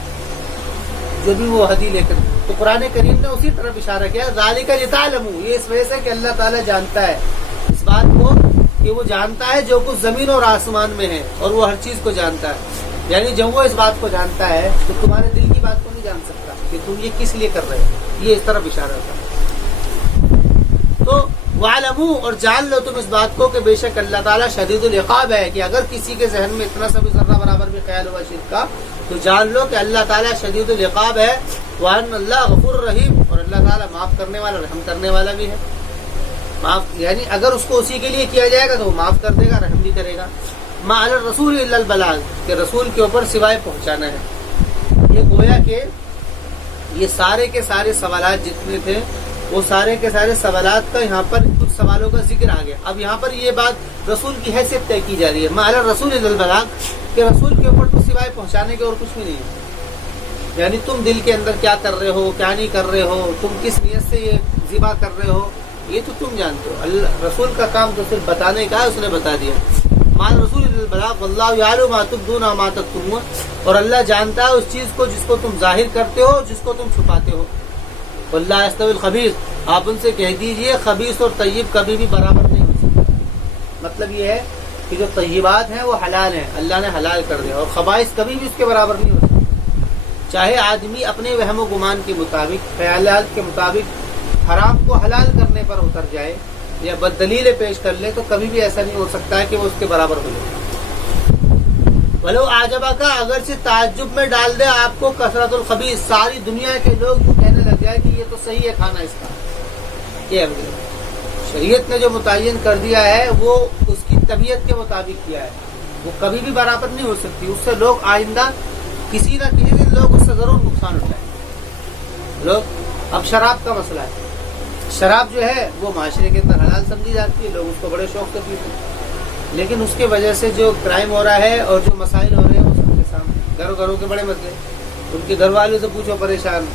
جو بھی وہ ہدی لے کر۔ تو قرآن کریم نے اسی طرف اشارہ کیا، ذالک لتعلموا، یہ اس وجہ سے کہ اللہ تعالیٰ جانتا ہے اس بات کو، کہ وہ جانتا ہے جو کچھ زمین اور آسمان میں ہے، اور وہ ہر چیز کو جانتا ہے۔ یعنی جب وہ اس بات کو جانتا ہے تو تمہارے دل کی بات کو نہیں جان سکتا کہ تم یہ کس لیے کر رہے ہو، یہ اس طرف اشارہ تھا۔ تو وَاعْلَمُوا، اور جان لو تم اس بات کو کہ بے شک اللہ تعالیٰ شدید العقاب ہے، کہ اگر کسی کے ذہن میں اتنا سا بھی ذرہ برابر بھی خیال ہوا شرک کا، تو جان لو کہ اللہ تعالیٰ شدید العقاب ہے، وَأَنَّ اللَّهَ غَفُورٌ رَحِيمٌ، اور اللہ تعالیٰ معاف کرنے والا، رحم کرنے والا بھی ہے۔ معاف یعنی اگر اس کو اسی کے لیے کیا جائے گا تو وہ معاف کر دے گا، رحم بھی کرے گا۔ مَا عَلَى الرَّسُولِ إِلَّا الْبَلَاغُ، کہ رسول کے اوپر سوائے پہنچانا ہے۔ یہ گویا کہ یہ سارے کے سارے سوالات جتنے تھے، وہ سارے کے سارے سوالات کا یہاں پر کچھ سوالوں کا ذکر آ گیا۔ اب یہاں پر یہ بات رسول کی حیثیت طے کی جا رہی ہے، مَا عَلَى الرَّسُولِ إِلَّا الْبَلَاغُ، کہ رسول کے اوپر تو سوائے پہنچانے کے اور کچھ بھی نہیں ہے۔ یعنی تم دل کے اندر کیا کر رہے ہو، کیا نہیں کر رہے ہو، تم کس نیت سے یہ ذبح کر رہے ہو، یہ تو تم جانتے ہو۔ اللہ رسول کا کام تو صرف بتانے کا ہے، اس نے بتا دیا۔ مان رسول البلاغ واللہ یعلم ما تبدون وما تکتمون، اور اللہ جانتا ہے اس چیز کو جس کو تم ظاہر کرتے ہو، جس کو تم چھپاتے ہو۔ واللہ یستوی الخبیث، آپ ان سے کہہ دیجئے خبیث اور طیب کبھی بھی برابر نہیں ہو سکتے۔ مطلب یہ ہے کہ جو طیبات ہیں وہ حلال ہیں، اللہ نے حلال کر دیا، اور خبائث کبھی بھی اس کے برابر نہیں ہو سکتے۔ چاہے آدمی اپنے وہم و گمان کے مطابق، خیالات کے مطابق حرام کو حلال کرنے پر اتر جائے یا بددلیلیں پیش کر لے، تو کبھی بھی ایسا نہیں ہو سکتا ہے کہ وہ اس کے برابر ہو جائے۔ ولو عجبہ کا، اگرچہ تعجب میں ڈال دے آپ کو کثرت الخبیث، ساری دنیا کے لوگ یوں کہنے لگ جائے کہ یہ تو صحیح ہے کھانا اس کا، یہ شریعت نے جو متعین کر دیا ہے وہ اس کی طبیعت کے مطابق کیا ہے، وہ کبھی بھی برابر نہیں ہو سکتی۔ اس سے لوگ آئندہ کسی نہ کسی دن لوگ اس سے ضرور نقصان اٹھائیں لوگ۔ اب شراب کا مسئلہ ہے، شراب جو ہے وہ معاشرے کے اندر حلال سمجھی جاتی ہے، لوگ اس کو بڑے شوق سے پیتے ہیں، لیکن اس کی وجہ سے جو کرائم ہو رہا ہے اور جو مسائل ہو رہے ہیں وہ سب کے سامنے، گھروں کے بڑے مسئلے، ان کے گھر والوں سے پوچھو پریشان،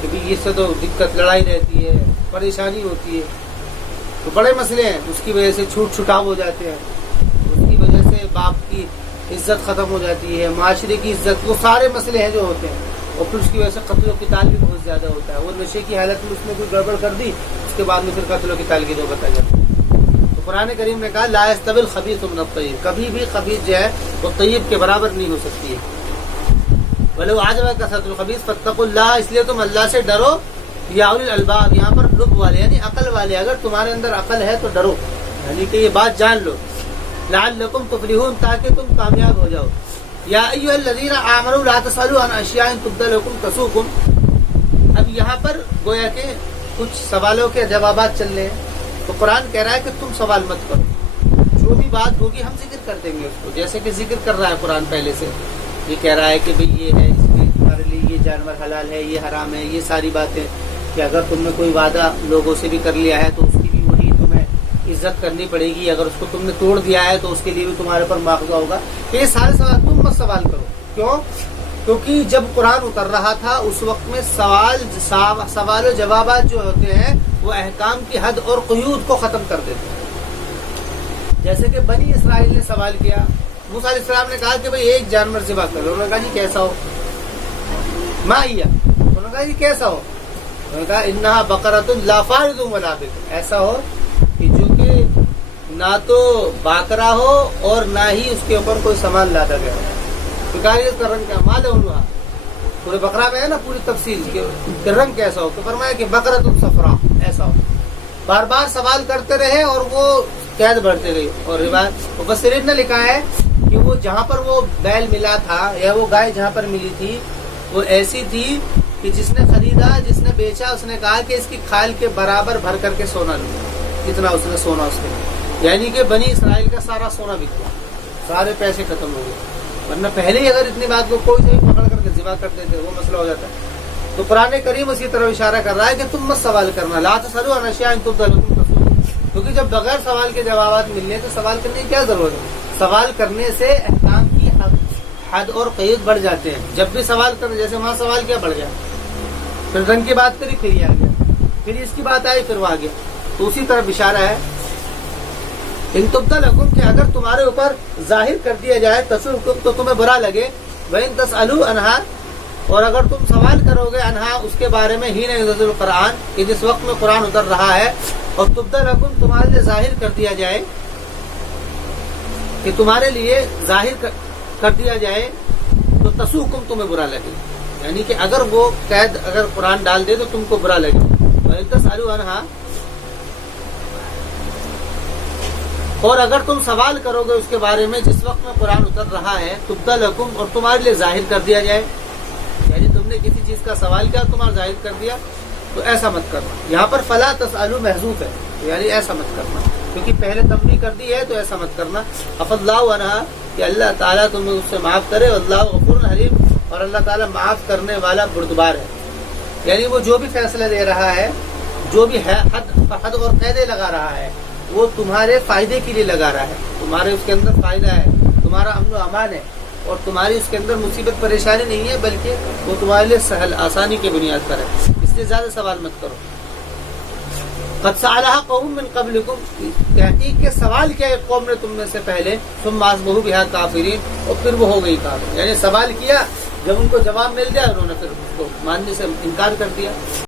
کیونکہ اس سے تو دقت، لڑائی رہتی ہے، پریشانی ہوتی ہے، تو بڑے مسئلے ہیں، اس کی وجہ سے چھوٹ چھٹاؤ ہو جاتے ہیں، اس کی وجہ سے باپ کی عزت ختم ہو جاتی ہے، معاشرے کی عزت، وہ سارے مسئلے ہیں جو ہوتے ہیں، اور پھر اس کی وجہ سے قتل و قتال بھی بہت زیادہ ہوتا ہے۔ وہ نشے کی حالت میں اس نے کوئی گڑبڑ کر دی، اس کے بعد میں پھر قتل و قتال کی نوبت آ جاتی ہے۔ تو قرآن کریم نے کہا لا یستوی الخبیث من الطیب، کبھی بھی خبیث جو ہے وہ طیب کے برابر نہیں ہو سکتی ہے۔ وَلَوْ أَعْجَبَكَ كَثْرَةُ الْخَبِيثِ فَاتَّقُوا اللَّهَ، اس لیے تم اللہ سے ڈرو، یا اولی الالباب، یہاں پر لب والے یعنی عقل والے، اگر تمہارے اندر عقل ہے تو ڈرو، یعنی کہ یہ بات جان لو، لعلکم تفلحون، تاکہ تم کامیاب ہو جاؤ۔ یا ایھا الذین آمنوا لا تسألوا عن اشیاء تبد لکم تسؤکم۔ اب یہاں پر گویا کہ کچھ سوالوں کے جوابات چل رہے ہیں، تو قرآن کہہ رہا ہے کہ تم سوال مت کرو، جو بھی بات ہوگی ہم ذکر کر دیں گے اس کو، جیسے کہ ذکر کر رہا ہے قرآن پہلے سے، یہ کہہ رہا ہے کہ بھئی یہ ہے، اس میں تمہارے لیے یہ جانور حلال ہے، یہ حرام ہے، یہ ساری باتیں، کہ اگر تم نے کوئی وعدہ لوگوں سے بھی کر لیا ہے تو اس کی بھی وہی تمہیں عزت کرنی پڑے گی، اگر اس کو تم نے توڑ دیا ہے تو اس کے لیے بھی تمہارے پر مواخذہ ہوگا۔ تو یہ سارے سوال تم مت سوال کرو، کیوں؟ کیونکہ جب قرآن اتر رہا تھا اس وقت میں سوال و جوابات جو ہوتے ہیں وہ احکام کی حد اور قیود کو ختم کر دیتے ہیں۔ جیسے کہ بنی اسرائیل نے سوال کیا، موسیٰ علیہ السلام نے کہا کہ بھئی ایک جانور ذبح کرو، انہوں نے کہا جی کیسا ہو؟ ما ہی، انہوں نے کہا جی کیسا ہو؟ انہوں نے کہا انہا بقرۃ لا فارض ولا بکر، ایسا ہو کہ جو کہ نہ تو باکرا ہو اور نہ ہی اس کے اوپر کوئی سامان لادا گیا ہو۔ تو کہا اس کا رنگ کیا؟ مال ہے، پورے بقرہ میں ہے نا پوری تفصیل کہ رنگ کیسا ہو، تو فرمایا کہ بقرۃ صفراء، ایسا ہو۔ بار بار سوال کرتے رہے اور وہ قید بڑھتے گئی، اور روایت مفسرین نے لکھا ہے کہ وہ جہاں پر وہ بیل ملا تھا یا وہ گائے جہاں پر ملی تھی وہ ایسی تھی کہ جس نے خریدا، جس نے بیچا، اس نے کہا کہ اس کی کھال کے برابر بھر کر کے سونا لوں، جتنا اس نے سونا اس کے، یعنی کہ بنی اسرائیل کا سارا سونا بک گیا، سارے پیسے ختم ہو گئے، ورنہ پہلے ہی اگر اتنی بات کو کوئی سے بھی پکڑ کر کے ذبح کرتے تھے وہ مسئلہ ہو جاتا ہے۔ تو قرآن کریم اسی طرح اشارہ کر رہا ہے کہ تم مت سوال کرنا، لا تسألوا عن اشیاء تبد لکم تسؤکم، کیونکہ جب بغیر سوال کے جوابات ملنے تو سوال کرنے کی کیا ضرورت ہے؟ سوال کرنے سے احکام کی حد اور قید بڑھ جاتے ہیں، جب بھی سوال کرنے، جیسے وہاں سوال کیا بڑھ گیا، پھر رنگ کی بات کری پھر یہ آ گیا، پھر اس کی بات آئی پھر وہ آ گیا، تو اسی طرح اشارہ ہے ان تبد لکم کہ اگر تمہارے اوپر ظاہر کر دیا جائے تسؤکم تو تمہیں برا لگے، وَإِن تَسْأَلُوا عَنْهَا، اور اگر تم سوال کرو گے انہا اس کے بارے میں، حین ينزل القرآن، کہ جس وقت میں قرآن اتر رہا ہے، اور تبد لکم تمہارے لیے ظاہر کر دیا جائے، کہ تمہارے لیے ظاہر کر دیا جائے تو تسؤکم تمہیں برا لگے، یعنی کہ اگر وہ قید اگر قرآن ڈال دے تو تم کو برا لگے۔ وَإِن تَسْأَلُوا عَنْهَا، اور اگر تم سوال کرو گے اس کے بارے میں جس وقت میں قرآن اتر رہا ہے، تبد لکم، اور تمہارے لیے ظاہر کر دیا جائے، یعنی تم نے کسی چیز کا سوال کیا تمہارا ظاہر کر دیا، تو ایسا مت کرنا۔ یہاں پر فلا تسألوا محذوف ہے، یعنی ایسا مت کرنا، کیونکہ پہلے تنبیہ کر دی ہے تو ایسا مت کرنا۔ عفا اللہ عنہا، کہ اللہ تعالیٰ تمہیں اس سے معاف کرے، اللہ غفور حلیم، اور اللہ تعالیٰ معاف کرنے والا بردبار ہے، یعنی وہ جو بھی فیصلہ دے رہا ہے، جو بھی حد اور قیدیں لگا رہا ہے، وہ تمہارے فائدے کے لیے لگا رہا ہے، تمہارے اس کے اندر فائدہ ہے، تمہارا امن و امان ہے، اور تمہاری اس کے اندر مصیبت پریشانی نہیں ہے، بلکہ وہ تمہارے لیے سہل آسانی کی بنیاد پر ہے، اس لیے زیادہ سوال مت کرو۔ قد سألها قوم من قبلكم، تحقیق کے سوال کیا ایک قوم نے تم میں سے پہلے، ثم اصبحوا بها کافرین، اور پھر وہ ہو گئی کافر، یعنی سوال کیا، جب ان کو جواب مل جائے انہوں نے پھر اس کو ماننے سے انکار کر دیا۔